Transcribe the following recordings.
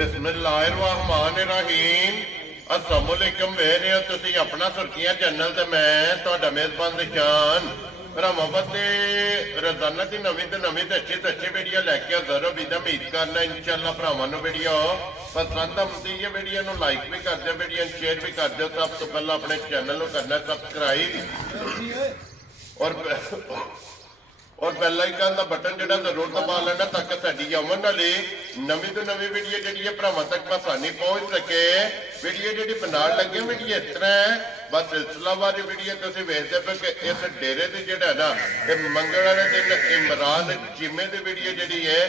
बिस्मिल्लाहिर्रहमानिर्रहीम अस्सलामुअलैकुम वेख रहे हो तुसी अपना सुर्खियां चैनल ते मैं तुहाडा मेजबान निशान भरावां ते रोजाना की नवीं तो अच्छी वीडियो लैके हाज़र हो। उम्मीद करना इंशाअल्लाह भरावां नूं वीडियो पसंद आउंदी है। वीडियो नूं लाइक भी कर दिओ, वीडियो नूं शेयर भी कर दिओ। सब तो पहला अपने चैनल नूं करना सब्सक्राइब और बेल आइकन का बटन जो जरूर दबा लेना ताकि साडी आने वाली नवीं तो नवीं वीडियो जी भरावां तक आसानी पहुंच सके। वीडियो जी बना लगे वीडियो इस तरह है, बस सिलसिलावारी वीडियो तुम वेखते पे कि इस डेरे की जोड़ा ना मंगल वाले दिन इमरान चीमे की वीडियो जी है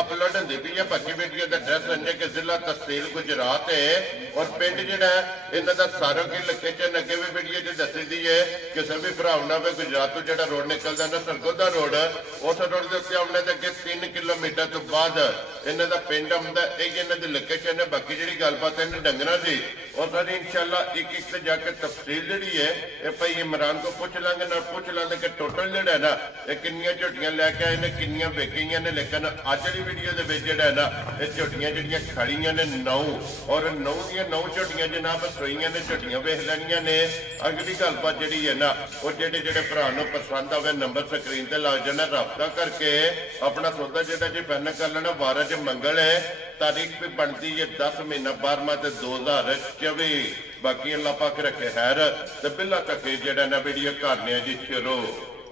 अपलोड होती पी है। बाकी वीडियो का एड्रैस समझे कि जिला तहसील गुजरात है और पिंड जोड़ा इन्हों का सारों की लोकेशन अगे भी वीडियो जी दसी दी है। किसी भी भरा ना गुजरात तो जो रोड निकलता ना सरगोदा रोड उस रोड के उत्ते आने के 3 किलोमीटर तो बाद इन्हों का पिंड आता, यही इन्हों की लोकेशन है। बाकी जी गलबात इन डंगर की और सारी इंशाअल्लाह एक से जाके तफसील जी है भाई इमरान को पूछ लेंगे ना पूछ लेंगे कि टोटल जोड़ा है ना किनिया झोटियां लैके आए ने किनिया बेकियां ने। लेकिन अज की वीडियो के जोड़ा है ना ये झोटियां जड़ियां खड़ियां ने 9 और 9 दियां 9 झोटियां जनाब सोईयां ने। झोटियां वेख लैनियां ने। अगली गलबात जी है ना वो जेडे जेडे भरा पसंद आवे नंबर स्क्रीन से लग जाना, रबता करके अपना सौदा जोड़ा जी फाइनल कर लेना। 12 च मंगल है, तारीख भी बनती है 10 महीना 12वां 2024। बाकी अल्लाह पाक रखे खैर ते बिल्ला तक जेड़ा ना वीडियो करने जी शुरू।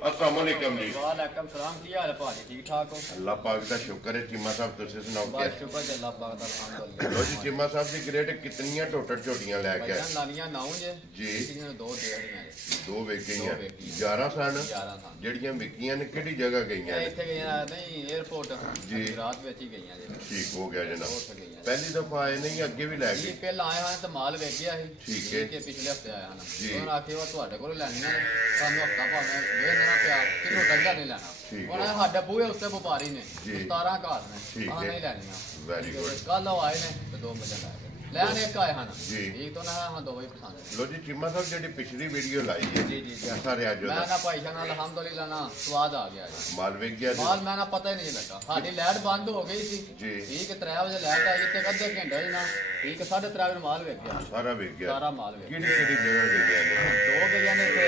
अस्सलाम वालेकुम जी। वालेकुम सलाम। की हाल है भाजी? ठीक ठाक हो? अल्लाह पाक दा शुक्र है। चीमा साहब तुसी सुनाओ क्या? बस शुक्र है अल्लाह पाक दा अल्हम्दुलिल्लाह। लो जी चीमा साहब दी ग्रेड कितनियां टोटल झोटियां लेके आए? लानियां 9 जे जी, कितनियां 2 डेढ़ियां जे 2 वेकियां 11 सन। 11 सन जड़ियां विकियां ने किहड़ी जगह गईयां ने? इत्थे गईयां नहीं एयरपोर्ट जी रात विच ही गईयां जे। ठीक हो गया जनाब। उत्थे गईयां पहली दफा आए नहीं अगे भी लै जी गए? पहला आए हैं तो माल वेच गया है। ठीक है कि पिछले हफ्ते आया है ना जी। उन्होंने आखे वो ਤੁਹਾਡੇ ਕੋਲ ਲੈਣੀਆਂ ਨੇ ਸਾਨੂੰ ਹਫਤਾ ਭਾਵੇਂ ਵੇਚਣਾ ਪਿਆ ਕਿਨੂੰ ਡੰਗਾ ਨਹੀਂ ਲੈਣਾ। ਉਹਨਾਂ ਨੇ ਸਾਡੇ ਬੂਹੇ ਉੱਤੇ ਵਪਾਰੀ ਨੇ 17 ਘਰ ਨੇ ਉਹਨਾਂ ਨੇ ਲੈਣੀਆਂ। Very good. ਕੱਲ ਉਹ ਆਏ ਨੇ ਤੇ 2 ਵਜੇ ਲੈ ਗਏ ਲੈਣ ਇੱਕ ਆਏ ਹਨ जी एक तो ना हम 2 ही पसंद है। लो जी चीमा साहब जी पिछली वीडियो लाई है जी जी कैसा रहा जो मैं ना भाई शाह अल्हम्दुलिल्लाह ना स्वाद आ गया है। माल वेच गया माल मैं ना पता ही नहीं लगा। साडी लाइट बंद हो गई थी जी। ठीक 3 बजे लाइट आई ते अद्धे घंटे ना ठीक 3:30 बजे माल वेच गया। सारा वेच गया? सारा माल वेच किहड़ी किहड़ी जगह गया ने? 2 गईयां ने ते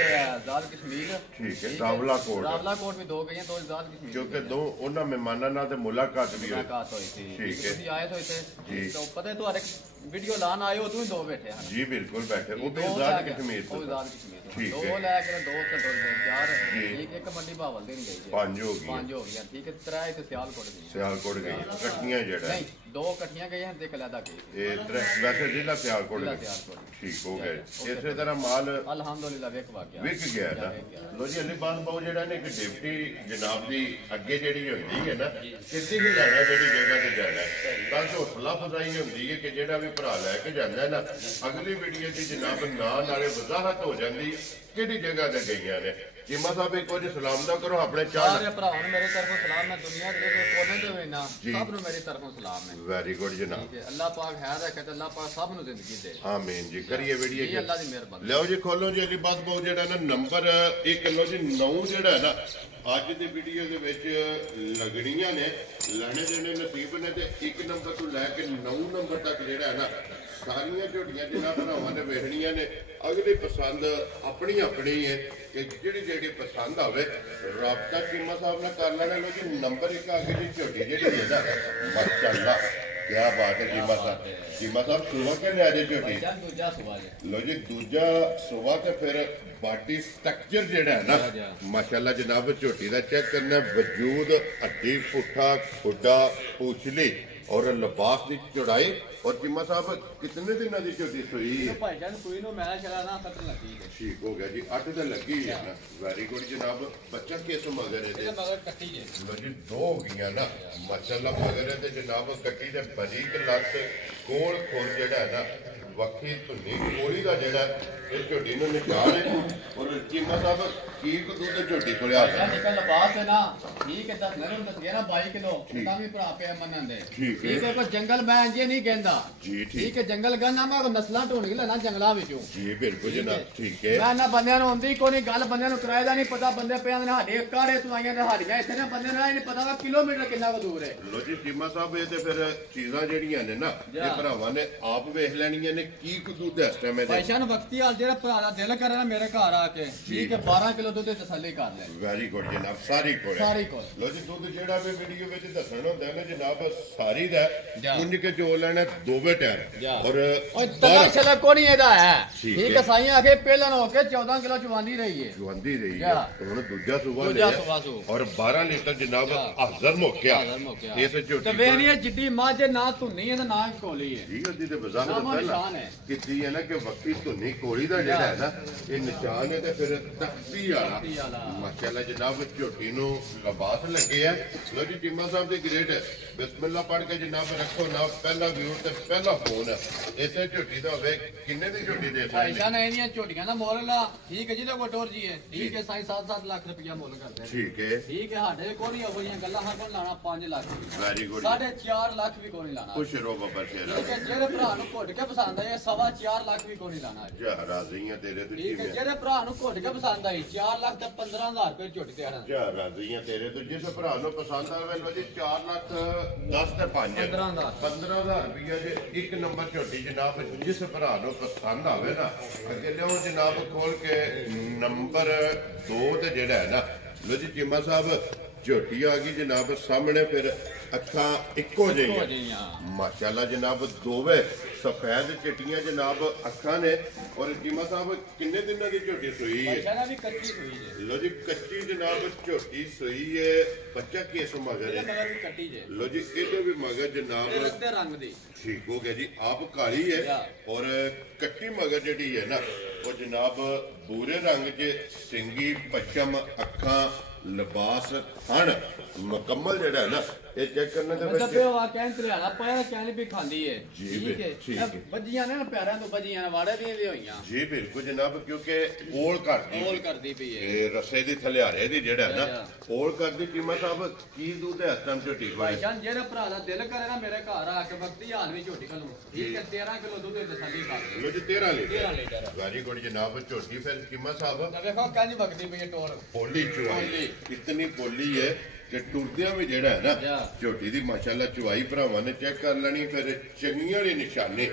जाल कश्मीर ठीक है रावला कोट भी 2 गईयां 2 जाल कश्मीर क्योंकि 2 उन्हां मेहमानां नाल ते मुलाकात भी हुई। मुलाकात हुई थी। ठीक है तुसी आए तो इथे जी। तो पता है तुम्हारे वीडियो लान आए हो तुम 2 बैठे हैं जी बिल्कुल बैठे वो भी जाल कश्मीर वो से जाल कश्मीर ठीक दो है। लेके 2 से 2 4 जी। एक मंडी भावल दिन गई है 5 हो गई 5 हो गया ठीक है 3 इथे सियालकोट गई सियालकोट गई कट्टियां जड़ा नहीं 2 इकट्ठियां गई हैं ते कलादा गई ये वैसे जिला सियालकोट जिला गई। सियालकोट ठीक हो गए इसी तरह माल अल्हम्दुलिल्लाह वेख वा गया विक गया ना। लो जी अली बात बहु जेड़ा ने कि डिप्टी जनाब दी अगे जेड़ी होंदी है ना किसी भी जाना जेड़ी जगह ते जाना तां हौसला अफजाई होंदी है कि जेड़ा भी भरा लैके जांदा है ना अगली वीडियो दी जनाब नाल नाले वजाहत हो जांदी किहड़ी जगह ते गईयां ने। चीमा साहब एक बार सलाम दा करो अपने सारे भरावां नूं मेरी तरफों सलाम है। दुनिया दे कोने ते होवे ना जी। सब नूं मेरी तरफों सलाम है। वेरी गुड जनाब। ठीक है अल्लाह पाक खैर रखे ते अल्लाह पाक सब नूं जिंदगी दे। आमीन जी करिए वीडियो ये अल्लाह दी मेहरबानी। लो जी खोलो जी अली बात बहु जेड़ा ना नंबर एक लो जी 9 जेड़ा है ना अज दी वीडियो दे विच लगणियां ने लैणे देने नसीब ने ते 1 नंबर तो लैके 9 नंबर तक जेड़ा है ना सारियां झोटियां जिन्हां भरावां ने वेखणियां ने। अगली पसंद अपनी अपनी है कि जेड़ी जेड़ी पसंद आवे राबता चीमा साहब ने कर लेना। लो जी नंबर 1 आगे जी झोटी जेड़ी है ना माशाअल्लाह क्या बात है चीमा साहब। चीमा साहब सुबह के लिया जी झोटी? दूजा सवाल है लो जी दूजा सुबह तो फिर बाटी स्ट्रक्चर जेड़ा है ना माशाअल्लाह जनाब झोटी का चेक करना वजूद हड्डी पुट्ठा खुडा पूछली और लिबास की चौड़ाई। और चीमा साहब कितने दिन की झोटी सुई है? भाईजान कोई नो मैं चला ना खत लगी है। ठीक हो गया जी 8 तो लगी है ना। वेरी गुड जनाब। बच्चा किस मगर है? मगर कट्टी है लो जी 2 हो गई ना माशाअल्लाह मगर है जनाब कट्टी दे बारीक लत कोल खोल जेड़ा है ना ਵੱਖੀ ਧੁੰਨੀ ਕੋਲੀ ਦਾ ਜਿਹੜਾ ਇਹ ਝੋਟੀ ਨੂੰ ਨਿਸ਼ਾਨ ਹੈ ਔਰ ਚੀਮਾ ਸਾਹਿਬ ਕੀ ਕੁ ਦੁੱਧ ਝੋਟੀ ਕੋਲ ਆ ਭਾਈਜਾਨ ਨਿਕਲ ਲਬਾਸ ਹੈ ਨਾ ਠੀਕ ਹੈ ਦੱਸ ਮੈਨੂੰ ਦੱਸਿਆ ਨਾ 22 ਕਿਲੋ ਤਾਂ ਵੀ ਭਰਾ ਪਿਆ ਮੰਨਣ ਦੇ ਠੀਕ ਹੈ ਪਰ ਜੰਗਲ ਮੈਂ ਇੰਜੇ ਨਹੀਂ ਕਹਿੰਦਾ ਜੀ ਠੀਕ ਹੈ ਜੰਗਲ ਗਾਨਾ ਮੈਂ ਨਸਲਾਂ ਢੂੰਡ ਕੇ ਲੈਣਾ ਜੰਗਲਾਂ ਵਿੱਚੋਂ ਜੀ ਬਿਲਕੁਲ ਜਨਾਬ ਠੀਕ ਹੈ ਮੈਂ ਨਾ ਬੰਦਿਆਂ ਨੂੰ ਆਉਂਦੀ ਕੋਈ ਨਹੀਂ ਗੱਲ ਬੰਦਿਆਂ ਨੂੰ ਕਿਰਾਏ ਦਾ ਨਹੀਂ ਪਤਾ ਬੰਦੇ ਪਿਆਂ ਦੇ ਸਾਡੇ ਕਾੜੇ ਤਵਾਈਆਂ ਦੇ ਹਾੜੀਆਂ ਇੱਥੇ ਨੇ ਬੰਦੇ ਨੂੰ ਇਹ ਨਹੀਂ ਪਤਾ ਵਾ ਕਿਲੋਮੀਟਰ ਕਿੰਨਾ ਕੁ ਦੂਰ ਹੈ ਲੋ ਜੀ ਚੀਮਾ ਸਾਹਿਬ ਇਹ ਤੇ ਫਿਰ ਚੀਜ਼ਾਂ ਜਿਹੜੀਆਂ ਨੇ ਨਾ ਇਹ ਭਰਾਵਾਂ ਨੇ ਆਪ ਵੇਖ ਲੈਣੀਆਂ ਨੇ ਕੀ ਕੁ ਦੁੱਧ ਇਸ ਟਾਈਮ ਇਹਦੇ ਭਾਈਜਾਨ ਵਕਤੀ ਹਾਲ ਜਿਹੜਾ ਭਰਾ ਦਾ ਦਿਲ ਕਰੇ ਨਾ ਮੇਰੇ ਘਰ ਆ ਕੇ ਠੀਕ ਹੈ 12 ਕਿਲੋ ਦੁੱਧ ਦੀ ਤਸੱਲੀ ਕਰ ਲੈ ਵੈਰੀ ਗੁੱਡ ਜਨਾਬ ਸਾਰੀ ਕੋਲ ਸਾਰੀ ਕੋਲ ਲੋ ਜੀ ਦੁੱਧ ਜਿਹੜਾ ਵੀ ਵੀਡੀਓ ਵਿੱਚ ਦੱਸਣਾ ਹੁੰਦਾ ਨਾ ਜਨਾਬ ਸਾਰੀ ਦਾ ਪੁੰਜ ਕੇ ਚੋ ਲੈਣਾ ਦੋਵੇਂ ਟਾਈਮ ਔਰ ਓਏ ਤਲਕ ਛਲਕ ਕੋ ਨਹੀਂ ਇਹਦਾ ਹੈ ਠੀਕ ਠੀਕ ਹੈ ਸਾਈਆਂ ਆਖੇ ਪਹਿਲਾਂ ਹੋ ਕੇ 14 ਕਿਲੋ ਚਵਾਂਦੀ ਰਹੀ ਹੈ ਜਵਾਂਦੀ ਰਹੀ ਹੈ ਹੁਣ ਦੂਜਾ ਸੁਬਾ ਦੂਜਾ ਸੁਬਾ ਸੂ ਔਰ 12 ਲੀਟਰ ਜਨਾਬ ਹਾਜ਼ਰ ਮੁੱਕਿਆ ਇਸ ਝੋਟੀ ਤੇ ਵੇਖੀਏ ਜਿੱਡੀ ਮੱਝ ਨਾ ਧੁੰਨੀ ਹੈ ਤੇ ਨਾ ਹੀ ਕੋਲੀ ਹੈ ਜੀ ਉਹਦੀ ਤੇ ਵਜ਼ਾਹਤ ਪਹਿਲਾਂ ਕੀਤੀ ਹੈ ਨਾ ਕਿ ਵਕਤੀ ਧੁੰਨੀ ਕੋਲੀ ਦਾ ਜਿਹੜਾ ਹੈ ਨਾ ਇਹ ਨਿਸ਼ਾਨ ਹੈ ਤੇ ਫਿਰ ਤਖਤੀ ਵਾਲਾ ਮਾਸ਼ਾਅੱਲਾ ਜਨਾਬ ਝੋਟੀ ਨੂੰ ਲਬਾਸ ਲੱਗੇ ਆ ਲੋ ਜੀ ਚੀਮਾ ਸਾਹਿਬ ਦੀ ਗ੍ਰੇਟ ਬਿਸਮਿਲ੍ਲਾ ਪੜ੍ਹ ਕੇ ਜਨਾਬ ਰੱਖੋ ਨਾ ਪਹਿਲਾ ਵਿਊ ਤੇ ਪਹਿਲਾ ਫੋਨ ਇਸੇ ਝੋਟੀ ਦਾ ਹੋਵੇ ਕਿੰਨੇ ਦੀ ਝੋਟੀ ਦੇ ਭਾਈਜਾਨ ਨੇ ਇਹਦੀਆਂ ਝੋਟੀਆਂ ਦਾ ਮੁੱਲ ਲਾ ਠੀਕ ਹੈ ਜਿਹਦੇ ਕੋਲ ਟੋਰ ਜੀ ਹੈ ਠੀਕ ਹੈ ਸਾਈ 7-7 ਲੱਖ ਰੁਪਇਆ ਮੁੱਲ ਕਰਦੇ ਠੀਕ ਹੈ ਠੀਕ ਹੈ ਸਾਡੇ ਕੋਲ ਨਹੀਂ ਹੋਈਆਂ ਗੱਲਾਂ ਹਾਂ ਕੋਲ ਲਾਣਾ 5 ਲੱਖ ਵੈਰੀ ਗੁੱਡ 4.5 ਲੱਖ ਵੀ ਕੋਈ ਨਹੀਂ ਲਾਣਾ ਖੁਸ਼ ਰਹੋ ਬਾਬਾ ਸ਼ੇਰਾ ਠੀਕ ਹੈ ਜਿਹੜੇ ਭਰਾ ਨੂੰ ਘੁੱਟ ਕੇ ਪਸੰਦ ਆਏ 4.5 ਲੱਖ ਵੀ ਕੋਈ ਨਹੀਂ ਲਾਣਾ ਜਾ ਰਾਜ਼ੀਆਂ ਤੇਰੇ ਤੋਂ ਠੀਕ ਹੈ ਜਿਹੜੇ ਭਰਾ ਨੂੰ ਘੁੱਟ ਕੇ ਪਸੰਦ ਆਈ 4 ਲੱਖ ਤੇ 15000 ਰੁਪਏ ਝੋਟੀ ਤੇ ਆਣਾ ਜਾ ਰਾਜ਼ੀਆਂ ਤੇਰੇ ਤੋਂ ਜਿਸ ਭਰਾ ਨੂੰ ਪਸੰਦ ਆਵੇ ਲੋ ਜੀ 4 ਲੱਖ 10 ਤੇ 5 15000 ਰੁਪਇਆ ਜੇ ਇੱਕ ਨੰਬਰ ਝੋਟੀ ਜਨਾਬ ਜਿਸ ਭਰਾ ਨੂੰ ਪਸੰਦ ਆਵੇ ਨਾ ਅੱਗੇ ਲਿਓ ਜਨਾਬ ਖੋਲ ਕੇ ਨੰਬਰ 2 ਤੇ ਜਿਹੜਾ ਹੈ ਨਾ ਲੋ ਜੀ ਚੀਮਾ ਸਾਹਿਬ ਝੋਟੀ ਆ ਗਈ ਜਨਾਬ ਸਾਹਮਣੇ ਫਿਰ ਅੱਖਾਂ ਇੱਕੋ ਜਿਹੀਆਂ ਮਾਸ਼ਾਅੱਲਾ ਜਨਾਬ ਦੋਵੇਂ ਸਫੈਦ ਚਿੱਟੀਆਂ ਜਨਾਬ ਅੱਖਾਂ ਨੇ ਔਰ ਚੀਮਾ ਸਾਹਿਬ ਕਿੰਨੇ ਦਿਨਾਂ ਦੀ ਝੋਟੀ ਸੂਈ ਹੈ ਮਾਸ਼ਾਅੱਲਾ ਵੀ ਕੱਚੀ ਸੂਈ ਹੈ ਲੋ ਜੀ ਕੱਚੀ ਜਨਾਬ ਝੋਟੀ ਸੂਈ ਹੈ ਬੱਚਾ ਕਿਸ ਮਗਰ ਹੈ ਮਗਰ ਵੀ ਕੱਟੀ ਜੇ ਲੋ ਜੀ ਇਹਦੇ ਵੀ ਮਗਰ ਜਨਾਬ ਰਸਤੇ ਰੰਗ ਦੀ ਠੀਕ ਹੋ ਗਿਆ ਜੀ ਆਪ ਕਾਲੀ ਹੈ ਔਰ ਕੱਟੀ ਮਗਰ ਜਿਹੜੀ ਹੈ ਨਾ ਉਹ ਜਨਾਬ ਬੂਰੇ ਰੰਗ 'ਚ ਸਿੰਗੀ ਪੱਛਮ ਅੱਖਾਂ ਲਿਬਾਸ ਹਣ ਮੁਕੰਮਲ ਜਿਹੜਾ ਹੈ ਨਾ ਇਹ ਚੈੱਕ ਕਰਨਾ ਤੇ ਮਤਲਬ ਇਹ ਵਾ ਕਹਿਣ ਤਰਿਆਲਾ ਪਾਇਆ ਕਹਿਣ ਵੀ ਖਾਂਦੀ ਹੈ ਠੀਕ ਹੈ ਬੱਜੀਆਂ ਨੇ ਨਾ ਪਿਆਰਿਆਂ ਤੋਂ ਬੱਜੀਆਂ ਨੇ ਵਾੜੇ ਦੀਆਂ ਵੀ ਹੋਈਆਂ ਜੀ ਬਿਲਕੁਲ ਜਨਾਬ ਕਿਉਂਕਿ ਓਲ ਕਰਦੀ ਪਈ ਹੈ ਇਹ ਰਸੇ ਦੀ ਥਲਿਆਰੇ ਦੀ ਜਿਹੜਾ ਹੈ ਨਾ ਓਲ ਕਰਦੀ ਕੀਮਤ ਸਾਹਿਬ ਕੀ ਦੁੱਧ ਹੈ ਇਸ ਟਾਈਮ ਝੋਟੀ ਕੋਲ ਭਾਈਜਾਨ ਜਿਹੜਾ ਭਰਾ ਦਾ ਦਿਲ ਕਰੇ ਨਾ ਮੇਰੇ ਘਰ ਆ ਕੇ ਵਕਤੀ ਹਾਲ ਵੀ ਝੋਟੀ ਖਲੂ ਠੀਕ ਹੈ 13 ਕਿਲੋ ਦੁੱਧ ਦੇ ਤਸੱਲੀ ਕਰ ਲੋ ਜੀ 13 ਲੀਟਰ ਵੈਰੀ ਗੁੱਡ ਜਨਾਬ ਝੋਟੀ ਫਿਰ ਕੀਮਤ ਸਾਹਿਬ ਵੇਖੋ ਕਹਿੰਦੀ ਵਕਤੀ ਪਈ ਟੋਰ ਪੋਲੀ ਚੁਆਈ ਇਤਨੀ ਪੋਲੀ ਹੈ ਕਿ ਟੁਰਦਿਆਂ ਵੀ ਜਿਹੜਾ ਹੈ ਨਾ ਝੋਟੀ ਦੀ ਮਾਸ਼ਾਅੱਲਾ ਚੁਆਈ ਭਰਾਵਾਂ ਨੇ ਚੈੱਕ ਕਰ ਲੈਣੀ ਫਿਰ ਚੰਗੀਆਂ ਵਾਲੇ ਨਿਸ਼ਾਨੇ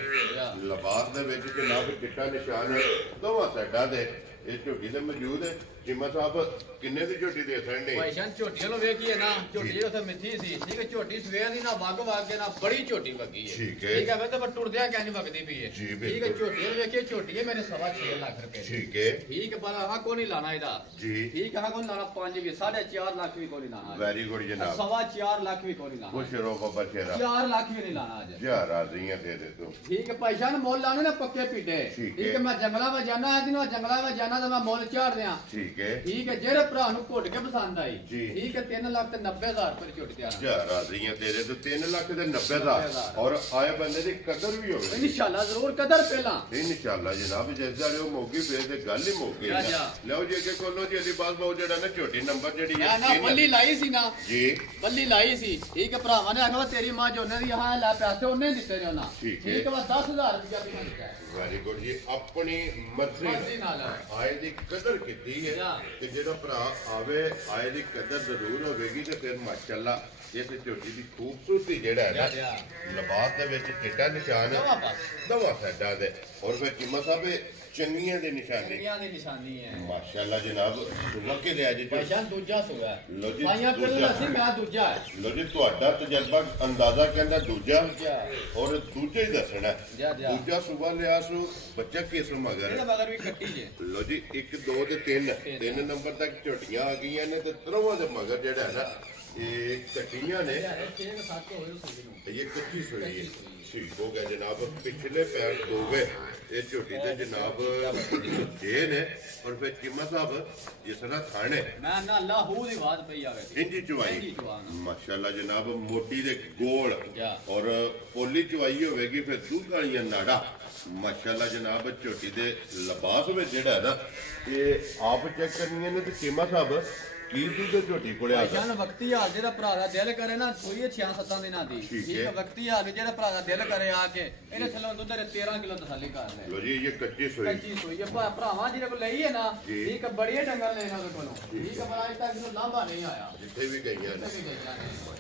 ਲਿਬਾਸ ਦੇ ਵਿੱਚ ਜਨਾਬ ਚਿੱਟਾ ਨਿਸ਼ਾਨ ਦੋਵਾਂ ਸਾਈਡਾਂ ਦੇ ਇਹ ਝੋਟੀ ਦੇ ਮੌਜੂਦ ਹੈ ਚੀਮਾ ਸਾਹਿਬ ਕਿੰਨੇ ਦੀ ਝੋਟੀ ਦੇ ਸਕਦੇ ਭਾਈਜਾਨ ਝੋਟੀ ਨੂੰ ਵੇਖੀਏ ਨਾ ਝੋਟੀ ਉੱਥੇ ਮਿੱਠੀ ਸੀ ਠੀਕ ਹੈ ਝੋਟੀ ਸਵੇਰ ਦੀ ਨਾ ਵਗ ਕੇ ਨਾ ਬੜੀ ਝੋਟੀ ਵਗੀ ਹੈ ਠੀਕ ਹੈ ਵੇ ਤਾਂ ਟੁਰਦਿਆਂ ਕਹਿੰਦੀ ਵਗਦੀ ਪਈ ਹੈ ਠੀਕ ਹੈ ਝੋਟੀ ਨੂੰ ਵੇਖੀਏ ਝੋਟੀ ਹੈ ਮੇਰੇ 6.5 ਲੱਖ ਰੁਪਏ ਠੀਕ ਹੈ ਠੀਕ ਹੈ ਪਰ ਆਹ ਕੋ ਨਹੀਂ ਲਾਣਾ ਇਹਦਾ ਜੀ ਠੀਕ ਹੈ ਆਹ ਕੋ ਲਾਣਾ 5 ਵੀ 4.5 ਲੱਖ ਵੀ ਕੋ ਨਹੀਂ ਲਾਣਾ ਵੈਰੀ ਗੁੱਡ ਜਨਾਬ 4.5 ਲੱਖ ਵੀ ਕੋ ਨਹੀਂ ਲਾਣਾ ਖੁਸ਼ ਰਹੋ ਬਾਬਾ ਸ਼ੇਰਾ 4 ਲੱਖ ਵੀ ਨਹੀਂ ਲਾਣਾ ਅੱਜ ਜਾ ਰਾਜ਼ੀਆਂ ਦੇ ਦੇ ਤੂੰ ਠੀਕ ਹੈ ਭਾਈਜਾਨ ਮੁੱਲ ਲਾਣੇ ਨਾ ਪੱਕੇ ਪੀਟੇ ਠੀਕ ਹੈ ਮੈਂ ਜੰਗਲਾਂ ਵਿੱਚ ਜਾਣਾ ਅੱਜ ਨੂੰ ਜੰਗਲਾਂ ਵਿੱਚ ਜਾਣਾ ਤਾਂ ਮੈਂ ਮੁੱਲ ਝਾੜ ਦਿਆਂ ਠੀਕ ਹੈ ਜਿਹੜੇ ਭਰਾ ਨੂੰ ਘੁੱਟ ਕੇ ਪਸੰਦ ਆਈ ਠੀਕ ਹੈ 3 ਲੱਖ ਤੇ 90,000 ਰੁਪਏ ਝੋਟੀ ਤੇ ਆਣਾ ਜਾ ਰਾਜ਼ੀਆਂ ਤੇਰੇ ਤੋਂ 3 ਲੱਖ ਤੇ 90,000 ਔਰ ਆਏ ਬੰਦੇ ਦੀ ਕਦਰ ਵੀ ਹੋਵੇ ਇਨਸ਼ਾਅੱਲਾ ਜ਼ਰੂਰ ਕਦਰ ਪਹਿਲਾਂ ਇਨਸ਼ਾਅੱਲਾ ਜਨਾਬ ਜਿੱਦਾਂ ਉਹ ਮੌਗੀ ਫੇਰ ਤੇ ਗੱਲ ਹੀ ਮੌਗੀ ਲਓ ਜੀ ਅੱਗੇ ਕੋਲੋਂ ਜੀ ਅਲੀ ਬਾਸ ਬਾਉ ਜਿਹੜਾ ਨਾ ਝੋਟੀ ਨੰਬਰ ਜਿਹੜੀ ਹੈ ਨਾ ਬੱਲੀ ਲਾਈ ਸੀ ਨਾ ਜੀ ਬੱਲੀ ਲਾਈ ਸੀ ਠੀਕ ਹੈ ਭਰਾਵਾਂ ਨੇ ਆਖਿਆ ਤੇਰੀ ਮਾਂ ਜੋਨੇ ਦੀ ਹਾਂ ਲੈ ਪੈਸੇ ਉਹਨੇ ਦਿੱਤੇ ਨੇ ਉਹਨਾਂ ਠੀਕ ਹੈ ਬਸ 10,000 ਰੁਪਇਆ ਵੀ ਮੈਂ ਦਿੱਤਾ ਵੈਰੀ ਗੁੱਡ ਜੀ ਆਪਣੀ ਮਰਜ਼ੀ ਨਾਲ ਆਏ ਦੀ ਕਦਰ ਕੀਤੀ ਹੈ ਤੇ ਜਿਹੜਾ ਭਰਾ ਆਵੇ ਆਏ ਦੀ ਕਦਰ ਜ਼ਰੂਰ ਹੋਵੇਗੀ ਤੇ ਫਿਰ ਮਾਸ਼ਾਅੱਲਾ ਇਸ ਝੋਟੀ ਦੀ ਖੂਬਸੂਰਤੀ ਜਿਹੜਾ ਹੈ ਨਾ ਲਿਬਾਸ ਦੇ ਵਿੱਚ ਚਿੱਟਾ ਨਿਸ਼ਾਨ ਦਵਾ ਸਾਡਾ ਦੇ ਔਰ ਫਿਰ ਕੀਮਤ ਸਾਹਿਬ ਚੰਗੀਆਂ ਦੇ ਨਿਸ਼ਾਨੀ ਹੈ ਮਾਸ਼ਾਅੱਲਾ ਜਨਾਬ ਸੁਬਹ ਕੇ ਲਿਆ ਜੀ ਭਾਈਜਾਨ ਦੂਜਾ ਸੁਬਹ ਲੋ ਜੀ ਮੈਂ ਦੂਜਾ ਲੋ ਜੀ ਤੁਹਾਡਾ ਤਜਰਬਾ ਅੰਦਾਜ਼ਾ ਕਹਿੰਦਾ ਦੂਜਾ ਔਰ ਦੂਜਾ ਹੀ ਦੱਸਣਾ ਦੂਜਾ ਸੁਬਹ ਲਿਆ ਸੋ ਬੱਚਾ ਕਿਸ ਮਗਰ ਵੀ ਕੱਟੀ ਜੇ ਲੋ ਜੀ 1 2 ਤੇ 3 ਨੰਬਰ ਤੱਕ ਝੋਟੀਆਂ ਆ ਗਈਆਂ ਨੇ ਤੇ ਤਰਵਾਂ ਦੇ ਮਗਰ ਜਿਹੜਾ ਹੈ ਨਾ ਇਹ ਕੱਟੀਆਂ ਨੇ ਇਹ ਕੱਚੀ ਸੋਈ ਹੈ ਠੀਕ ਹੋ ਗਿਆ ਜਨਾਬ ਪਿਛਲੇ ਪੈਰ ਦੋਵੇਂ ਇਹ ਝੋਟੀ ਤੇ ਜਨਾਬ ਇਹ ਨੇ ਔਰ ਫਿਰ ਚੀਮਾ ਸਾਹਿਬ ਜਿਸ ਤਰ੍ਹਾਂ ਖਾਣੇ ਮੈਂ ਨਾ ਲਾਹੂ ਦੀ ਬਾਤ ਪਈ ਆਵੇ ਇੰਜੀ ਚਵਾਈ ਮਾਸ਼ਾਅੱਲਾ ਜਨਾਬ ਮੋਟੀ ਦੇ ਗੋਲ ਔਰ ਪੋਲੀ ਚਵਾਈ ਹੋਵੇਗੀ ਫਿਰ ਦੁੱਧ ਵਾਲੀਆਂ ਨਾੜਾ ਮਾਸ਼ਾਅੱਲਾ ਜਨਾਬ ਝੋਟੀ ਦੇ ਲਿਬਾਸ ਵਿੱਚ ਜਿਹੜਾ ਹੈ ਨਾ ਇਹ ਆਪ ਚੈੱਕ ਕਰਨੀਆਂ ਨੇ ਤੇ ਚੀਮਾ ਸਾਹਿਬ ਕੀ ਦੁੱਧ ਝੋਟੀ ਕੋਲੇ ਆ ਗਿਆ ਵਕਤੀ ਹਾਲ ਜਿਹੜਾ ਭਰਾ ਦਾ ਦਿਲ ਕਰੇ ਨਾ ਸੋਈਏ 6-7 ਦਿਨਾਂ ਦੀ ਠੀਕ ਹੈ ਵਕਤੀ ਹਾਲ ਜਿਹੜਾ ਭਰਾ ਦਾ ਦਿਲ ਕਰੇ ਆ ਕੇ ਇਹਨੇ ਥੱਲੋਂ ਦੁੱਧ ਦੇ 13 ਕਿਲੋ ਤਸੱਲੀ ਕਰ ਲੈ ਲੋ ਜੀ ਇਹ ਕੱਚੀ ਸੋਈ ਹੈ ਭਰਾਵਾਂ ਜਿਹਦੇ ਕੋਲ ਲਈ ਹੈ ਨਾ ਠੀਕ ਬੜੀਏ ਡੰਗਰ ਲੈਣਾ ਉਹਦੇ ਕੋਲੋਂ ਠੀਕ ਹੈ ਪਰ ਅਜੇ ਤੱਕ ਇਹਨੂੰ ਲਾਂਭਾ ਨਹੀਂ ਆਇਆ ਜਿੱਥੇ ਵੀ ਗਈਆਂ ਨੇ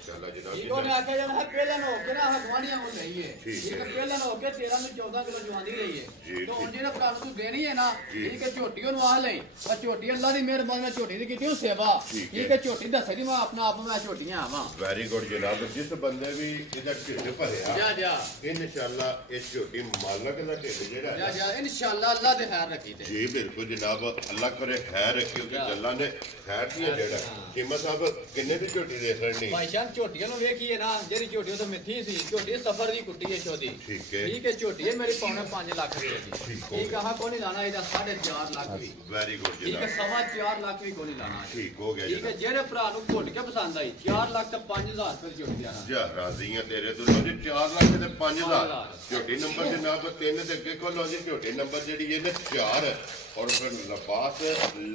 ਮਾਸ਼ਾਅੱਲਾ ਜਨਾਬ ਜੀ ਉਹਨੇ ਆਖਿਆ ਜਣਾ ਪਹਿਲਾਂ ਹੋ ਕੇ ਨਾ ਗਵਾਂਢੀਆਂ ਕੋਲ ਲਈਏ ਠੀਕ ਹੈ ਪਹਿਲਾਂ ਹੋ ਕੇ 13 ਨੂੰ 14 ਕਿਲੋ ਜਵਾਂਦੀ ਲਈਏ ਤੇ ਹੁਣ ਜਿਹੜਾ ਭਰਾ ਨੂੰ ਦੇਣੀ ਹੈ ਨਾ ਠੀਕ ਹੈ ਝੋਟੀ ਉਹਨੂੰ ਆ ਲਈ ਆ ਝੋਟੀ ਅੱਲਾ ਦੀ ਮਿਹਰਬਾਨੀ ਨਾਲ ਝੋਟੀ ਦੀ ਕੀਤੀ ਉਹ ਸੇਵਾ ਠੀਕ ਹੈ ਝੋਟੀ ਦੱਸੇ ਦੀ ਮੈਂ ਆਪਣਾ ਆਪ ਮੈਂ ਝੋਟੀਆਂ ਆਵਾਂ ਵੈਰੀ ਗੁੱਡ ਜਨਾਬ ਜਿਸ ਬੰਦੇ ਵੀ ਇਹਦਾ ਢਿੱਡ ਭਰਿਆ ਜਾ ਇਨਸ਼ਾਅੱਲਾ ਇਹ ਝੋਟੀ ਮਾਲਕ ਦਾ ਢਿੱਡ ਜਿਹੜਾ ਜਾ ਇਨਸ਼ਾਅੱਲਾ ਅੱਲਾ ਦੇ ਖੈਰ ਰੱਖੀ ਤੇ ਜੀ ਬਿਲਕੁਲ ਜਨਾਬ ਅੱਲਾ ਕਰੇ ਖੈਰ ਰੱਖੀ ਉਹਦੀ ਗੱਲਾਂ ਨੇ ਖੈਰ ਦੀਆਂ ਜਿਹੜਾ ਚੀਮਾ ਸਾਹਿਬ ਕਿੰਨੇ ਦੀ ਝੋਟੀ ਦੇਖ ਰਹੇ ਨੇ ਭਾਈ ਸਾਹਿਬ ਝੋਟੀਆਂ ਨੂੰ ਵੇਖੀਏ ਨਾ ਜਿਹੜੀ ਝੋਟੀ ਉਹ ਤਾਂ ਮਿੱਠੀ ਸੀ ਝੋਟੀ ਸਫਰ ਦੀ ਕੁੱਟੀ ਹੈ ਛੋਦੀ ਠੀਕ ਹੈ ਝੋਟੀ ਹੈ ਮੇਰੀ ਪੌਣੇ 5 ਲੱਖ ਰੁਪਏ ਦੀ ਠੀਕ ਆ ਕੋਈ ਨਹੀਂ ਲਾਣਾ ਇਹਦਾ 4.5 ਲੱਖ ਵੀ ਵੈਰੀ ਗੁੱਡ ਠੀਕ ਹੈ 4.5 ਲੱਖ ਵੀ ਕੋਈ ਨਹੀਂ ਲਾਣਾ ਠੀਕ ਹੋ ਗਿਆ ਠੀਕ ਹੈ ਜਿਹੜੇ ਭਰਾ ਨੂੰ ਘੁੱਟ ਕੇ ਪਸੰਦ ਆਈ 4 ਲੱਖ ਤੇ 5000 ਰੁਪਏ ਝੋਟੀ ਆਣਾ ਜਾ ਰਾਜ਼ੀਆਂ ਤੇਰੇ ਤੋਂ ਜੀ 4 ਲੱਖ ਤੇ 5000 ਝੋਟੀ ਨੰਬਰ ਜਨਾਬ 3 ਦੇ ਅੱਗੇ ਕੋਲ ਜੀ ਝੋਟੀ ਨੰਬਰ ਜਿਹੜੀ ਇਹਨੇ 4 ਔਰ ਫਿਰ ਲਿਬਾਸ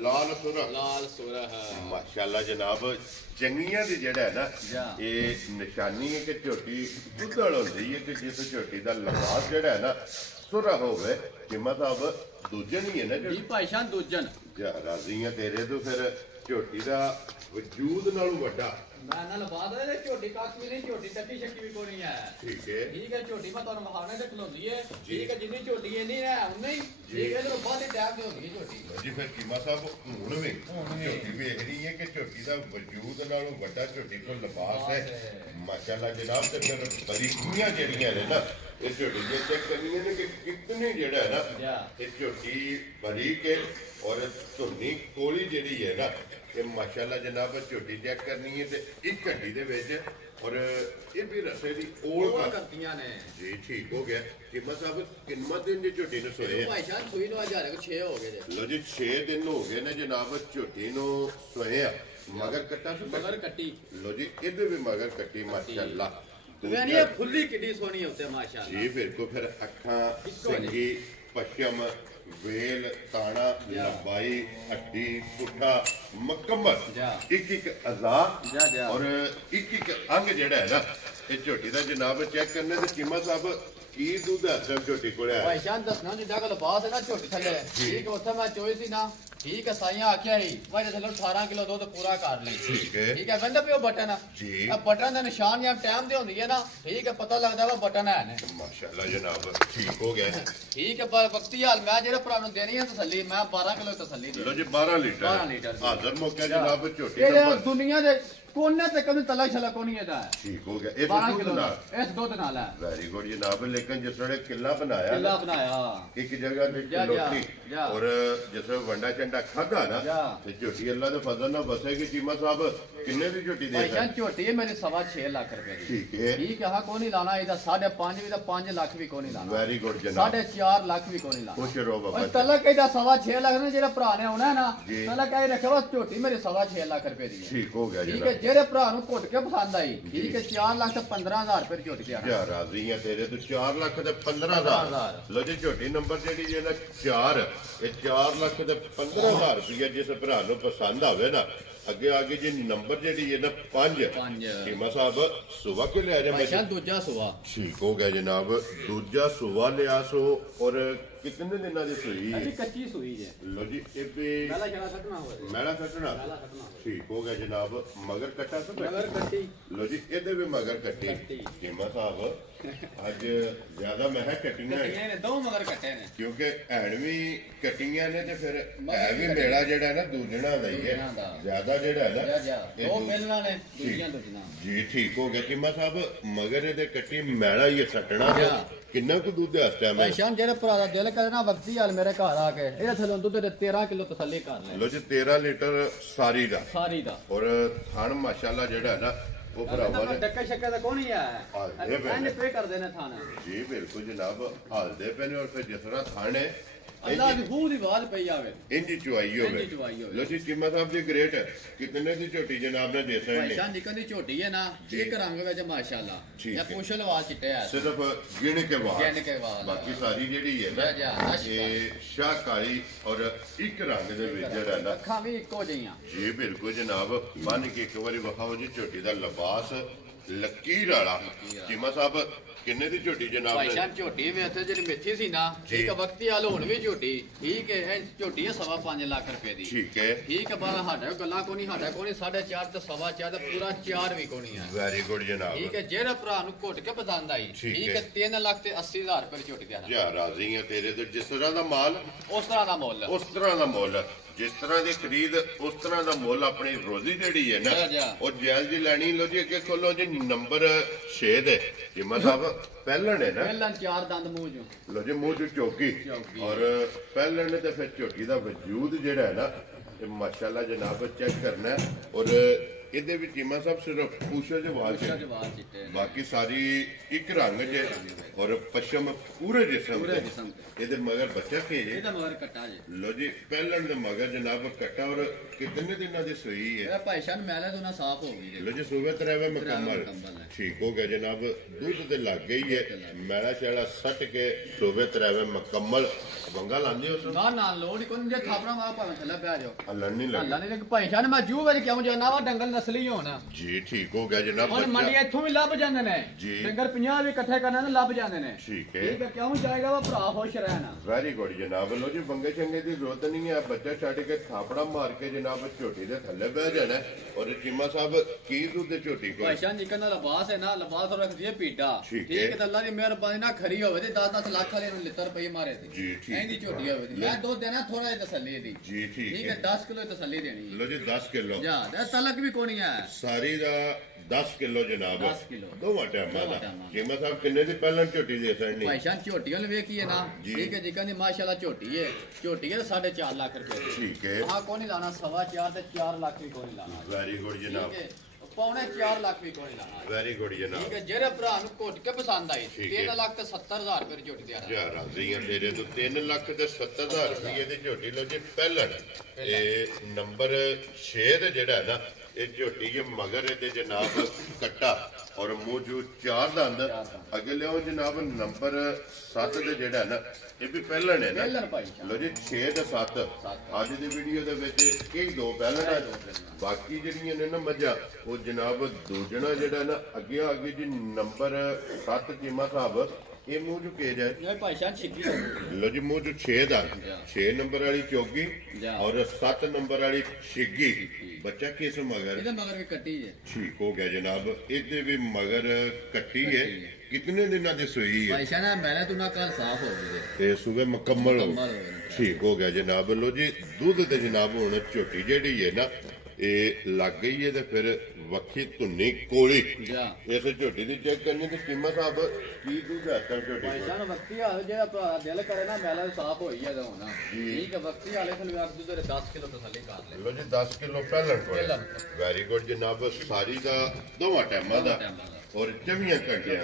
ਲਾਲ ਸੁਰਾ ਹੈ ਮਾਸ਼ਾਅੱਲਾ ਜਨਾਬ ਚੰਗੀਆਂ ਦੀ ਜਿਹੜਾ ਹੈ ਨਾ ਇਹ ਨਿਸ਼ਾਨੀ ਹੈ ਕਿ ਝੋਟੀ ਦੁੱਧਲ ਹੁੰਦੀ ਹੈ ਕਿ ਜਿਸ ਝੋਟੀ ਦਾ ਲਿਬਾਸ ਜਿਹੜਾ ਹੈ ਨਾ ਸੁਰਾ ਹੋਵੇ ਚੀਮਾ ਸਾਹਿਬ ਦੂਜਨ ਹੀ ਹੈ ਨਾ ਜੀ ਭਾਈ ਸਾਹਿਬ ਦੂਜਨ ਜਾ ਰਾਜ਼ੀਆਂ ਤੇਰੇ ਤੋਂ ਫਿਰ ਝੋਟੀ ਦਾ ਵਜੂਦ ਨਾਲੋਂ ਵੱਡਾ ਮੈਂ ਨਾਲ ਬਾਤ ਹੈ ਝੋਟੀ ਕੱਖ ਵੀ ਨਹੀਂ ਝੋਟੀ ਟੱਟੀ ਸ਼ੱਕੀ ਵੀ ਕੋਈ ਨਹੀਂ ਹੈ ਠੀਕ ਹੈ ਝੋਟੀ ਮੈਂ ਤੁਹਾਨੂੰ ਮਹਾਨੇ ਤੇ ਖਲੋਂਦੀ ਹੈ ਠੀਕ ਹੈ ਜਿੰਨੀ ਝੋਟੀ ਇੰਨੀ ਹੈ ਉਨੀ ਹੀ ਠੀਕ ਹੈ ਜਦੋਂ ਬਾਅਦ ਟਾਈਮ ਤੇ ਹੁੰਦੀ ਹੈ ਝੋਟੀ ਜੀ ਫਿਰ ਚੀਮਾ ਸਾਹਿਬ ਹੁਣ ਵੀ ਝੋਟੀ ਵੇਖ ਰਹੀ ਹੈ ਕਿ ਝੋਟੀ ਦਾ ਵਜੂਦ ਨਾਲੋਂ ਵੱਡਾ ਝੋਟੀ ਕੋਲ ਲਿਬਾਸ ਹੈ ਮਾਸ਼ਾਅੱਲਾ ਜਨਾਬ ਤੇ ਫਿਰ ਬਰੀਕੀਆਂ ਜਿਹੜੀਆਂ ਨੇ ਨਾ ਇਹ ਝੋਟੀ ਦੇ ਚੈੱਕ ਕਰਨੀਆਂ ਨੇ ਕਿ ਕਿਤਨੇ ਜਿਹੜਾ ਹੈ ਨਾ ਇਹ ਝੋਟੀ ਬਰੀਕ ਹੈ ਔਰ ਧੁੰਨੀ ਕੋਲੀ ਜਿਹੜੀ ਹੈ ਨਾ ਇਹ ਮਾਸ਼ਾਅੱਲਾ ਜਨਾਬ ਝੋਟੀ ਚੈੱਕ ਕਰਨੀ ਹੈ ਤੇ ਇੱਕ ਘੰਟੀ ਦੇ ਵਿੱਚ ਔਰ ਇਹ ਵੀ ਰਸੇ ਦੀ ਓਲ ਕਰਤੀਆਂ ਨੇ ਜੀ ਠੀਕ ਹੋ ਗਿਆ ਚੀਮਾ ਸਾਹਿਬ ਕਿੰਨਾ ਦਿਨ ਦੀ ਝੋਟੀ ਨੂੰ ਸੋਏ ਭਾਈ ਸਾਹਿਬ ਸੂਈ ਨੂੰ ਹਜ਼ਾਰੇ ਕੋ 6 ਹੋ ਗਏ ਜੀ ਲੋ ਜੀ 6 ਦਿਨ ਹੋ ਗਏ ਨੇ ਜਨਾਬ ਝੋਟੀ ਨੂੰ ਸੋਏ ਆ ਮਗਰ ਕੱਟਾ ਸੀ ਮਗਰ ਕੱਟੀ ਲੋ ਜੀ ਇਹਦੇ ਵੀ ਮਗਰ ਕੱਟੀ ਮਾਸ਼ਾਅੱਲਾ ਯਾਨੀ ਇਹ ਫੁੱਲੀ ਕਿੱਡੀ ਸੋਹਣੀ ਹੁੰਦੀ ਹੈ ਮਾਸ਼ਾਅੱਲਾ ਜੀ ਫਿਰ ਕੋ ਫਿਰ ਅੱਖਾਂ ਸਿੰਗੀ ਪਸ਼ਮ ਵੇਲ ਤਾਣਾ ਲੰਬਾਈ ਹੱਡੀ ਪੁੱਠਾ ਮੁਕੰਮਲ ਇੱਕ ਇੱਕ ਅਜ਼ਾ ਔਰ ਇੱਕ ਇੱਕ ਅੰਗ ਜਿਹੜਾ ਹੈ ਨਾ ਇਹ ਝੋਟੀ ਦਾ ਜਨਾਬ ਚੈੱਕ ਕਰਨੇ ਤੇ ਚੀਮਾ ਸਾਹਿਬ ਕੀ ਦੁੱਧ ਹੈ ਝੋਟੀ ਕੋਲ ਹੈ ਭਾਈ ਸ਼ਾਨ ਦੱਸਣਾ ਜਿੱਦਾਂ ਗੱਲ ਬਾਤ ਹੈ ਨਾ ਝੋਟੀ ਥੱਲੇ ਠੀਕ ਉੱਥੇ ਮੈਂ ਚੋਈ ਸੀ ਨਾ ਠੀਕ ਹੈ ਸਾਈਆਂ ਆਖਿਆ ਸੀ ਵਾਜੇ ਥੱਲੇ 18 ਕਿਲੋ ਦੁੱਧ ਪੂਰਾ ਕਰ ਲਈ ਠੀਕ ਹੈ ਕਹਿੰਦਾ ਪਿਓ ਬਟਨ ਆ ਬਟਨ ਦਾ ਨਿਸ਼ਾਨ ਜਾਂ ਟਾਈਮ ਤੇ ਹੁੰਦੀ ਹੈ ਨਾ ਠੀਕ ਹੈ ਪਤਾ ਲੱਗਦਾ ਵਾ ਬਟਨ ਹੈ ਨੇ ਮਾਸ਼ਾਅੱਲਾ ਜਨਾਬ ਠੀਕ ਹੋ ਗਿਆ ਠੀਕ ਹੈ ਪਰ ਵਕਤੀ ਹਾਲ ਮੈਂ ਜਿਹੜਾ ਭਰਾ ਨੂੰ ਦੇਣੀ ਹੈ ਤਸੱਲੀ ਮੈਂ 12 ਕਿਲੋ ਤਸੱਲੀ ਦੇ ਲੋ ਜੀ 12 ਲੀਟਰ ਹਾਜ਼ਰ ਮੌਕਾ ਜਨਾਬ ਝੋਟੀ ਇਹ ਦੁਨੀਆ ਦੇ ਕੋਨੇ ਤੇ ਕਦੇ ਤਲਾ ਛਲਾ ਕੋ ਨਹੀਂ ਇਹਦਾ ਠੀਕ ਹੋ ਗਿਆ ਇਸ ਦੁੱਧ ਨਾਲ ਇਸ ਦੁੱਧ ਨਾਲ ਹੈ ਵੈਰੀ ਗੁੱਡ ਜਨਾਬ ਲੇਕਿਨ ਜਿਸ ਵੇਲੇ ਕਿੱਲਾ ਬਣਾਇਆ ਇੱਕ ਜਗ੍ਹਾ ਤੇ ਲੋਟੀ ਔਰ ਜਿਸ ਵੰਡਾ ਚੰਡਾ ਖਾਦਾ ਨਾ ਤੇ ਝੋਟੀ ਅੱਲਾ ਦੇ ਫਜ਼ਲ ਨਾਲ ਬਸੇਗੀ ਚੀਮਾ ਸਾਹਿਬ ਕਿੰਨੇ ਦੀ ਝੋਟੀ ਦੇ ਭਾਈ ਝੋਟੀ ਮੇਰੇ 6.5 ਲੱਖ ਰੁਪਏ ਦੀ ਠੀਕ ਹੈ ਕੋ ਨਹੀਂ ਲਾਣਾ ਇਹਦਾ 5.5 ਵੀ ਤਾਂ 5 ਲੱਖ ਵੀ ਕੋ ਨਹੀਂ ਲਾਣਾ ਵੈਰੀ ਗੁੱਡ ਜਨਾਬ 4.5 ਲੱਖ ਵੀ ਕੋ ਨਹੀਂ ਲਾਣਾ ਖੁਸ਼ ਰਹੋ ਬਾਬਾ ਤਲਕ ਇਹਦਾ 6.5 ਲੱਖ ਨੇ ਜਿਹੜਾ ਭਰਾ ਨੇ ਆਉਣਾ ਨਾ ਤਲਕ ਇਹ ਰੱਖਿਆ ਬਸ ਝੋਟੀ ਮੇਰੇ 6.5 ਲੱਖ ਰੁਪਏ ਦੀ ਠੀਕ ਹੋ ਗਿਆ ਜਨਾਬ ਜਿਹੜੇ ਭਰਾ ਨੂੰ ਘੁੱਟ ਕੇ ਪਸੰਦ ਆਈ ਠੀਕ ਹੈ 4 ਲੱਖ ਤੇ 15000 ਰੁਪਏ ਝੋਟੀ ਤੇ ਆਣਾ ਯਾਰ ਰਾਜ਼ੀ ਆ ਤੇਰੇ ਤੋਂ 4 ਲੱਖ ਤੇ 15000 ਲੋ ਜੀ ਝੋਟੀ ਨੰਬਰ ਜਿਹੜੀ ਜੇ ਨਾ 4 ਇਹ 4 ਲੱਖ ਤੇ 15000 ਰੁਪਏ ਜਿਸ ਭਰਾ ਨੂੰ ਪਸੰਦ ਆਵੇ ਨਾ ਅੱਗੇ ਜੀ ਨੰਬਰ ਜਿਹੜੀ ਹੈ ਨਾ 5 ਚੀਮਾ ਸਾਹਿਬ ਸੁਬਾ ਕੇ ਲਿਆ ਜਾ ਮੈਂ ਦੂਜਾ ਸੁਬਾ ਠੀਕ ਹੋ ਗਿਆ ਜਨਾਬ ਦੂਜਾ ਸੁਬਾ ਲਿਆ ਸੋ ਔਰ ਕਿੰਨੇ ਦਿਨਾਂ ਦੀ ਸੂਈ ਅਜੀ ਕੱਚੀ ਸੂਈ ਜੇ ਲੋ ਜੀ ਇਹ ਵੀ ਮੈਲਾ ਕੱਟਣਾ ਠੀਕ ਹੋ ਗਿਆ ਜਨਾਬ ਮਗਰ ਕੱਟਾ ਤਾਂ ਮਗਰ ਕੱਟੀ ਲੋ ਜੀ ਇਹਦੇ ਵੀ ਮਗਰ ਕੱਟੀ ਚੀਮਾ ਸਾਹਿਬ ਅੱਜ ਜ਼ਿਆਦਾ ਮੈਂ ਕੱਟੀਆਂ ਨੇ ਦੋ ਮਗਰ ਕੱਟੇ ਨੇ ਕਿਉਂਕਿ ਐਣ ਵੀ ਕੱਟੀਆਂ ਨੇ ਤੇ ਫਿਰ ਹੈ ਵੀ ਮੇਲਾ ਜਿਹੜਾ ਨਾ ਦੂਜਣਾ ਦਾ ਹੀ ਹੈ ਜ਼ਿਆਦਾ ਜਿਹੜਾ ਨਾ ਦੋ ਮਿਲਣਾ ਨੇ ਦੂਜੀਆਂ ਦੂਜੀਆਂ ਜੀ ਠੀਕ ਹੋ ਗਿਆ ਚੀਮਾ ਸਾਹਿਬ ਮਗਰ ਇਹਦੇ ਕੱਟੀ ਮੈਲਾ ਹੀ ਸੱਟਣਾ ਤੇ ਕਿੰਨਾ ਕੁ ਦੁੱਧ ਇਸ ਟਾਈਮ ਭਾਈ ਸ਼ਾਨ ਜਿਹੜੇ ਭਰਾ ਦਾ ਦਿਲ ਕਰੇ ਨਾ ਵਕਤੀ ਹਾਲ ਮੇਰੇ ਘਰ ਆ ਕੇ ਇਹਦੇ ਥੱਲੋਂ ਦੁੱਧ ਦੇ 13 ਕਿਲੋ ਤਸੱਲੀ ਕਰ ਲੈ ਲੋ ਜੀ 13 ਲੀਟਰ ਸਾਰੀ ਦਾ ਔਰ ਥਣ ਮਾਸ਼ਾਅੱਲਾ ਜਿਹੜਾ ਹੈ ਨਾ ਉਹ ਭਰਾਵਾਂ ਨੇ ਡੱਕਾ ਸ਼ੱਕਾ ਦਾ ਕੋਈ ਨਹੀਂ ਆ ਹਾਲਦੇ ਪਏ ਇਹਨੇ ਪੇ ਕਰਦੇ ਨੇ ਥਾਣਾ ਜੀ ਬਿਲਕੁਲ ਜਨਾਬ ਹਾਲਦੇ ਪਏ ਨੇ ਔਰ ਫਿਰ ਜਿਸ ਤਰ੍ਹਾਂ ਥਾਣੇ ਅੱਲਾ ਦੀ ਖੂਹ ਦੀ ਬਾਤ ਪਈ ਆਵੇ ਇੰਜੀ ਚੁਆਈ ਹੋਵੇ ਲੋ ਜੀ ਚੀਮਾ ਸਾਹਿਬ ਜੀ ਗ੍ਰੇਟ ਕਿਤਨੇ ਦੀ ਝੋਟੀ ਜਨਾਬ ਨੇ ਦੇ ਸਕਦੇ ਭਾਈ ਨਿਕਲ ਦੀ ਝੋਟੀ ਹੈ ਨਾ ਇੱਕ ਰੰਗ ਵਿੱਚ ਮਾਸ਼ਾਅੱਲਾ ਇਹ ਪੁਸ਼ਲ ਵਾਲ ਚਿੱਟੇ ਆ ਸਿਰਫ ਗਿਣ ਕੇ ਵਾਲ ਬਾਕੀ ਸਾਰੀ ਜਿਹੜੀ ਹੈ ਨਾ ਇਹ ਸ਼ਾਹ ਕਾਲੀ ਔਰ ਇੱਕ ਰੰਗ ਦੇ ਵਿੱਚ ਜਿਹੜਾ ਨਾ ਅੱਖਾਂ ਵੀ ਇੱਕੋ ਜਿਹੀਆਂ ਜੀ ਬਿਲਕੁਲ ਜਨਾਬ ਬੰਨ ਕੇ ਇੱਕ ਵਾਰੀ ਵਿਖਾਓ ਜੀ ਝੋਟੀ ਦਾ ਲਿਬਾਸ ਲਕੀਰ ਵਾਲਾ ਚੀਮਾ ਸਾਹਿਬ ਕਿੰਨੇ ਦੀ ਝੋਟੀ ਜਨਾਬ ਭਾਈ ਸਾਹਿਬ ਝੋਟੀ ਵੀ ਇੱਥੇ ਜਿਹੜੀ ਮਿੱਠੀ ਸੀ ਨਾ ਇੱਕ ਵਕਤੀ ਹਾਲ ਹੁਣ ਵੀ ਝੋਟੀ ਠੀਕ ਹੈ ਇਹ ਝੋਟੀ ਹੈ 5.5 ਲੱਖ ਰੁਪਏ ਦੀ ਠੀਕ ਹੈ ਠੀਕ ਹੈ ਪਰ ਸਾਡਾ ਗੱਲਾਂ ਕੋਈ ਨਹੀਂ ਸਾਡਾ ਕੋਈ 4.5 ਤੇ 4.5 ਤੇ ਪੂਰਾ 4 ਵੀ ਕੋਈ ਨਹੀਂ ਹੈ ਵੈਰੀ ਗੁੱਡ ਜਨਾਬ ਠੀਕ ਹੈ ਜਿਹੜਾ ਭਰਾ ਨੂੰ ਘੁੱਟ ਕੇ ਪਸੰਦ ਆਈ ਠੀਕ ਹੈ 3 ਲੱਖ ਤੇ 80,000 ਰੁਪਏ ਦੀ ਝੋਟੀ ਦੇ ਯਾ ਰਾਜ਼ੀ ਹੈ ਤੇਰੇ ਤੇ ਜਿਸ ਤਰ੍ਹਾਂ ਦਾ ਮਾਲ ਉਸ ਤਰ੍ਹਾਂ ਦਾ ਮੁੱਲ ਉਸ ਤਰ੍ਹਾਂ ਦਾ ਮੁੱਲ ਜਿਸ ਤਰ੍ਹਾਂ ਦੀ ਖਰੀਦ ਉਸ ਤਰ੍ਹਾਂ ਦਾ ਮੁੱਲ ਆਪਣੀ ਰੋਜ਼ੀ ਜਿਹੜੀ ਹੈ ਨਾ ਉਹ ਜਾਇਜ਼ ਦੀ ਲੈਣੀ ਲੋ ਜੀ ਅੱਗੇ ਖੋਲੋ ਜੀ ਨੰਬਰ 6 ਦੇ ਜਿਮਾ ਸਾਹਿਬ ਪਹਿਲਣ ਹੈ ਨਾ ਪਹਿਲਣ 4 ਦੰਦ ਮੂੰਹ ਚੋਂ ਲੋ ਜੀ ਮੂੰਹ ਚ ਚੌਕੀ ਔਰ ਪਹਿਲਣ ਨੇ ਤੇ ਫਿਰ ਝੋਟੀ ਦਾ ਵਜੂਦ ਜਿਹੜਾ ਹੈ ਨਾ ਇਹ ਮਾਸ਼ਾਅੱਲਾ ਜਨਾਬ ਚੈੱਕ ਕਰਨਾ ਔਰ ਇਹਦੇ ਵਿੱਚ ਜਿਮਾ ਸਾਹਿਬ ਸਿਰਫ ਪੂਛੋ ਦੇ ਵਾਲ ਚਿੱਟੇ ਬਾਕੀ ਸਾਰੀ ਇੱਕ ਰੰਗ ਜੇ ਔਰ ਪਸ਼ਮ ਪੂਰੇ ਜਿਸਮ ਇਹਦੇ ਮਗਰ ਬੱਚਾ ਖੇਜੇ ਇਹਦਾ ਮਗਰ ਕੱਟਾ ਜੇ ਲੋ ਜੀ ਪਹਿਲਣ ਦੇ ਮਗਰ ਜਨਾਬ ਕੱਟਾ ਔਰ ਕਿੰਨੇ ਦਿਨਾਂ ਦੀ ਸੂਈ ਹੈ ਇਹ ਭਾਈ ਸਾਹਿਬ ਮੈਲਾ ਦੋਨਾ ਸਾਫ਼ ਹੋ ਗਈ ਲੋ ਜੀ ਸੂਬੇ ਤਰੇਵੇਂ ਮੁਕੰਮਲ ਠੀਕ ਹੋ ਗਿਆ ਜਨਾਬ ਦੁੱਧ ਤੇ ਲੱਗ ਗਈ ਹੈ ਮੈਲਾ ਸ਼ੈਲਾ ਸੱਟ ਕੇ ਸੂਬੇ ਤਰੇਵੇਂ ਮੁਕੰਮਲ ਬੰਗਾ ਲਾਂਦੇ ਹੋ ਨਾ ਨਾ ਲੋੜ ਕੋਈ ਜੇ ਥਾਪੜਾ ਮਾਰ ਭਾਵੇਂ ਥੱਲੇ ਪੈ ਜਾਓ ਹੱਲਣ ਨਹੀਂ ਲੱਗ ਹੱਲਣ ਨਹੀਂ ਭਾਈ ਸਾਹਿਬ ਮੈਂ ਜੂ ਵਿੱਚ ਕਿਉਂ ਜਾਣਾ ਵਾ ਡੰਗਲ ਨਸਲੀ ਹੋਣਾ ਜੀ ਠੀਕ ਹੋ ਗਿਆ ਜਨਾਬ ਹੁਣ ਮੰਡੀ ਇੱਥੋਂ ਵੀ ਲੱਭ ਜਾਂਦੇ ਨੇ ਡੰਗਰ 50 ਵੀ ਇਕੱਠੇ ਕਰਨਾ ਨੇ ਲੱਭ ਜਾਂਦੇ ਨੇ ਠੀਕ ਹੈ ਠੀਕ ਹੈ ਕਿਉਂ ਜਾਏਗਾ ਵਾ ਭਰਾ ਖੁਸ਼ ਰਹਿਣਾ ਵੈਰੀ ਗੁੱਡ ਜਨਾਬ ਲੋ ਜੀ ਬੰਗੇ ਚੰਗੇ ਦੀ ਜ਼ਰੂਰਤ ਨਹੀਂ ਹੈ ਬੱਚਾ ਛੱਡ ਕੇ ਥਾਪੜਾ ਮਾਰ ਕੇ ਜਨਾਬ ਝੋਟੀ ਦੇ ਥੱਲੇ ਬਹਿ ਜਾਣਾ ਔਰ ਚੀਮਾ ਸਾਹਿਬ ਕੀ ਦੁੱਧ ਦੇ ਝੋਟੀ ਕੋਲ ਭਾਈ ਸਾਹਿਬ ਜਿੱਕਨ ਦਾ ਲਿਬਾਸ ਹੈ ਨਾ ਲਿਬਾਸ ਰੱਖਦੀ ਹੈ ਪੀੜਾ ਠੀਕ ਹੈ ਅੱਲਾ ਦੀ ਮਿਹਰਬਾਨੀ ਨਾਲ ਖਰੀ ਹੋਵੇ ਤੇ 10-10 ਲੱਖ ਵਾਲੇ ਨੂੰ ਲਿੱਤਰ ਪਈ ਮਾਰੇ ਤੇ ਜੀ ਠੀਕ ਇਹਦੀ ਝੋਟੀ ਹੋਵੇ ਮੈਂ ਦੁੱਧ ਦੇਣਾ ਥੋੜਾ ਜਿਹਾ ਤਸੱਲੀ ਦੀ ਜੀ ਠੀਕ ਹੈ 10 ਕਿਲੋ ਤਸੱਲੀ ਦੇਣੀ ਲੋ ਜੀ 10 ਕਿਲੋ ਜਾ ਤਲਕ ਵੀ ਕੋਣੀ ਹੈ ਸਾਰੀ ਦਾ 10 ਕਿਲੋ ਜਨਾਬ 10 ਕਿਲੋ ਦੋਵਾਂ ਟਾਈਮਾਂ ਦਾ ਚੀਮਾ ਸਾਹਿਬ ਕਿੰਨੇ ਦੀ ਪਹਿਲਾਂ ਝੋਟੀ ਦੇ ਸਕਣੀ ਭਾਈ ਸਾਹਿਬ ਝੋਟੀਆਂ ਨੂੰ ਵੇਖੀਏ ਨਾ ਠੀਕ ਹੈ ਜਿੱਕਾਂ ਦੀ ਮਾਸ਼ਾਅੱਲਾ ਝੋਟੀ ਹੈ 4.5 ਲੱਖ ਰੁਪਏ ਦੀ ਠੀਕ ਹੈ ਹਾਂ ਕੋਈ ਨਹੀਂ ਲਾਣਾ 4.5 ਤੇ 4 ਲੱਖ ਵੀ ਕੋਈ ਨਹੀਂ ਲਾਣਾ ਵੈਰੀ ਗੁੱਡ ਜਨਾਬ ਠੀਕ ਹੈ ਪੌਣੇ 4 ਲੱਖ ਵੀ ਕੋਈ ਲਾਣਾ ਵੈਰੀ ਗੁੱਡ ਜਨਾਬ ਠੀਕ ਹੈ ਜਿਹੜੇ ਭਰਾ ਨੂੰ ਘੁੱਟ ਕੇ ਪਸੰਦ ਆਈ 3 ਲੱਖ ਤੇ 70,000 ਰੁਪਏ ਦੀ ਝੋਟੀ ਦੇ ਯਾ ਰਾਜ਼ੀਆਂ ਤੇਰੇ ਤੋਂ 3 ਲੱਖ ਤੇ 70,000 ਰੁਪਏ ਦੀ ਝੋਟੀ ਲੋ ਜੀ ਪਹਿਲਣ ਇਹ ਨੰਬਰ 6 ਤੇ ਜਿਹੜਾ ਨਾ ਇਹ ਝੋਟੀ ਇਹ ਮਗਰ ਇਹਦੇ ਜਨਾਬ ਕੱਟਾ ਔਰ ਮੂੰਹ ਜੂ 4 ਦੰਦ ਅੱਗੇ ਲਿਓ ਜਨਾਬ ਨੰਬਰ 7 ਤੇ ਜਿਹੜਾ ਨਾ ਇਹ ਵੀ ਪਹਿਲਣ ਹੈ ਨਾ ਲੋ ਜੀ 6 ਤੇ 7 ਅੱਜ ਦੀ ਵੀਡੀਓ ਦੇ ਵਿੱਚ ਇਹ ਦੋ ਪਹਿਲਣ ਹੈ ਬਾਕੀ ਜਿਹੜੀਆਂ ਨੇ ਨਾ ਮੱਝਾਂ ਉਹ ਜਨਾਬ ਦੂਜਣਾ ਜਿਹੜਾ ਨਾ ਅੱਗੇ ਜੀ ਨੰਬਰ 7 ਚੀਮਾ ਸਾਹਿਬ ਇਹ ਮੂੰਹ ਜੋ ਕੇ ਜਾਏ ਇਹ ਭਾਈ ਸਾਹਿਬ ਛਿੱਕੀ ਲੋ ਜੀ ਮੂੰਹ ਜੋ 6 ਦਾ 6 ਨੰਬਰ ਵਾਲੀ ਚੌਗੀ ਔਰ 7 ਨੰਬਰ ਵਾਲੀ ਛਿੱਗੀ ਬੱਚਾ ਕਿਸ ਮਗਰ ਇਹਦੇ ਮਗਰ ਵੀ ਕੱਟੀ ਹੈ ਠੀਕ ਹੋ ਗਿਆ ਜਨਾਬ ਇਹਦੇ ਵੀ ਮਗਰ ਕੱਟੀ ਹੈ ਕਿੰਨੇ ਦਿਨਾਂ ਦੀ ਸੂਈ ਹੈ ਭਾਈ ਸਾਹਿਬ ਮੈਨੇ ਤੂੰ ਨਾ ਕੱਲ ਸਾਫ਼ ਹੋ ਗਈ ਇਹ ਸੂਬੇ ਮੁਕੰਮਲ ਹੋ ਠੀਕ ਹੋ ਗਿਆ ਜਨਾਬ ਲੋ ਜੀ ਦੁੱਧ ਤੇ ਜਨਾਬ ਹੁਣ ਝੋਟੀ ਜਿਹੜੀ ਹੈ ਨਾ ਇਹ ਲੱਗ ਗਈ ਹੈ ਤੇ ਫਿਰ ਵੱਖੀ ਧੁੰਨੀ ਕੋਲੀ ਇਸ ਝੋਟੀ ਦੀ ਚੈੱਕ ਕਰਨੀ ਤੇ ਕੀਮਤ ਸਾਹਿਬ ਕੀ ਦੁੱਧ ਹੈ ਤਰ ਝੋਟੀ ਭਾਈ ਸਾਹਿਬ ਵਕਤੀ ਹਾਲ ਜਿਹੜਾ ਦਿਲ ਕਰੇ ਨਾ ਮੈਲਾ ਸਾਫ਼ ਹੋਈ ਜਾਂਦਾ ਹੋਣਾ ਠੀਕ ਹੈ ਵਕਤੀ ਹਾਲੇ ਖਲਵਾਰ ਦੁੱਧ ਦੇ 10 ਕਿਲੋ ਤਸੱਲੀ ਕਰ ਲੈ ਲੋ ਜੀ 10 ਕਿਲੋ ਪਹਿਲਾਂ ਵੈਰੀ ਗੁੱਡ ਜਨਾਬ ਸਾਰੀ ਦਾ ਦੋਵਾਂ ਟਾਈਮਾਂ ਦਾ ਔਰ 24 ਘੰਟਿਆਂ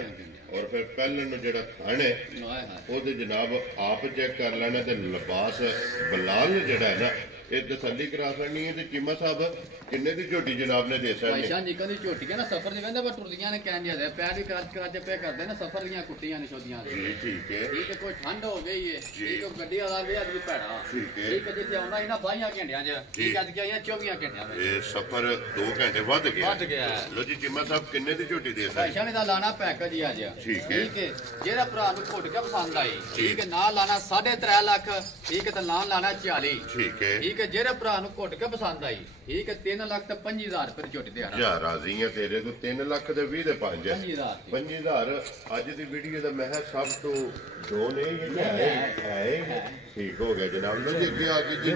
ਔਰ ਫਿਰ ਪਹਿਲਾਂ ਨੂੰ ਜਿਹੜਾ ਥਾਣੇ ਉਹਦੇ ਜਨਾਬ ਆਪ ਚੈੱਕ ਕਰ ਲੈਣਾ ਤੇ ਲਿਬਾਸ ਬਲਾਲ ਜਿਹੜਾ ਹੈ ਨਾ ਇਹ ਤਸੱਲੀ ਕਰਾ ਸਕਣੀ ਹੈ ਤੇ ਚੀਮਾ ਸਾਹਿਬ ਕਿੰਨੇ ਦੀ ਝੋਟੀ ਜਨਾਬ ਨੇ ਦੇ ਸਕਣੀ ਭਾਈ ਨਿਕਲ ਦੀ ਝੋਟੀ ਹੈ ਨਾ ਸਫਰ ਦੇ ਕਹਿੰਦੇ ਪਰ ਟੁਰਦੀਆਂ ਨੇ ਕਹਿਣ ਜਾਂਦੇ ਪੈਰ ਵੀ ਕਰਾਚ ਪੇ ਕਰਦੇ ਨੇ ਸਫਰ ਦੀਆਂ ਕੁੱਟੀਆਂ ਨੇ ਛੋਦੀਆਂ ਜੀ ਠੀਕ ਹੈ ਕੋਈ ਠੰਡ ਹੋ ਗਈ ਹੈ ਠੀਕ ਹੈ ਗੱਡੀ ਵਾਲਾ ਵੀ ਅੱਜ ਵੀ ਭੈੜਾ ਠੀਕ ਹੈ ਜਿੱਥੇ ਆਉਣਾ ਇਹਨਾਂ 22 ਘੰਟਿਆਂ 'ਚ ਠੀਕ ਅੱਜ ਗਿਆ 24 ਘੰਟਿਆਂ ਵਿੱਚ ਇਹ ਸਫਰ 2 ਘੰਟੇ ਵੱਧ ਗਿਆ ਲੋ ਜੀ ਚੀਮਾ ਸਾਹਿਬ ਕਿੰਨੇ ਦੀ ਝੋਟੀ ਦੇ ਭਾਈ ਸਾਹਿਬ ਦਾ ਲਾਣਾ ਪੈਕੇਜ ਹੀ ਅੱਜ ਠੀਕ ਹੈ ਜਿਹੜਾ ਭਰਾ ਨੂੰ ਘੁੱਟ ਕੇ ਪਸੰਦ ਆਈ ਠੀਕ ਹੈ ਨਾ ਲਾਣਾ 3.5 ਲੱਖ ਠੀਕ ਹੈ ਤੇ ਨਾ ਲਾਣਾ 40 ਠੀਕ ਹੈ ਜਿਹੜੇ ਭਰਾ ਨੂੰ ਘੁੱਟ ਕੇ ਪਸੰਦ ਆਈ ਠੀਕ ਹੈ 3 ਲੱਖ ਤੇ 50,000 ਰੁਪਏ ਝੋਟੀ ਦੇ ਯਾ ਰਾਜ਼ੀ ਹੈ ਤੇਰੇ ਤੋਂ 3 ਲੱਖ ਦੇ 20 ਦੇ 5 50,000 ਅੱਜ ਦੀ ਵੀਡੀਓ ਦਾ ਮੈਂ ਸਭ ਤੋਂ ਦੋ ਨਹੀਂ ਹੈ ਠੀਕ ਹੋ ਗਿਆ ਜਨਾਬ ਲੋ ਜੀ ਅੱਗੇ ਆ ਗਈ ਜੀ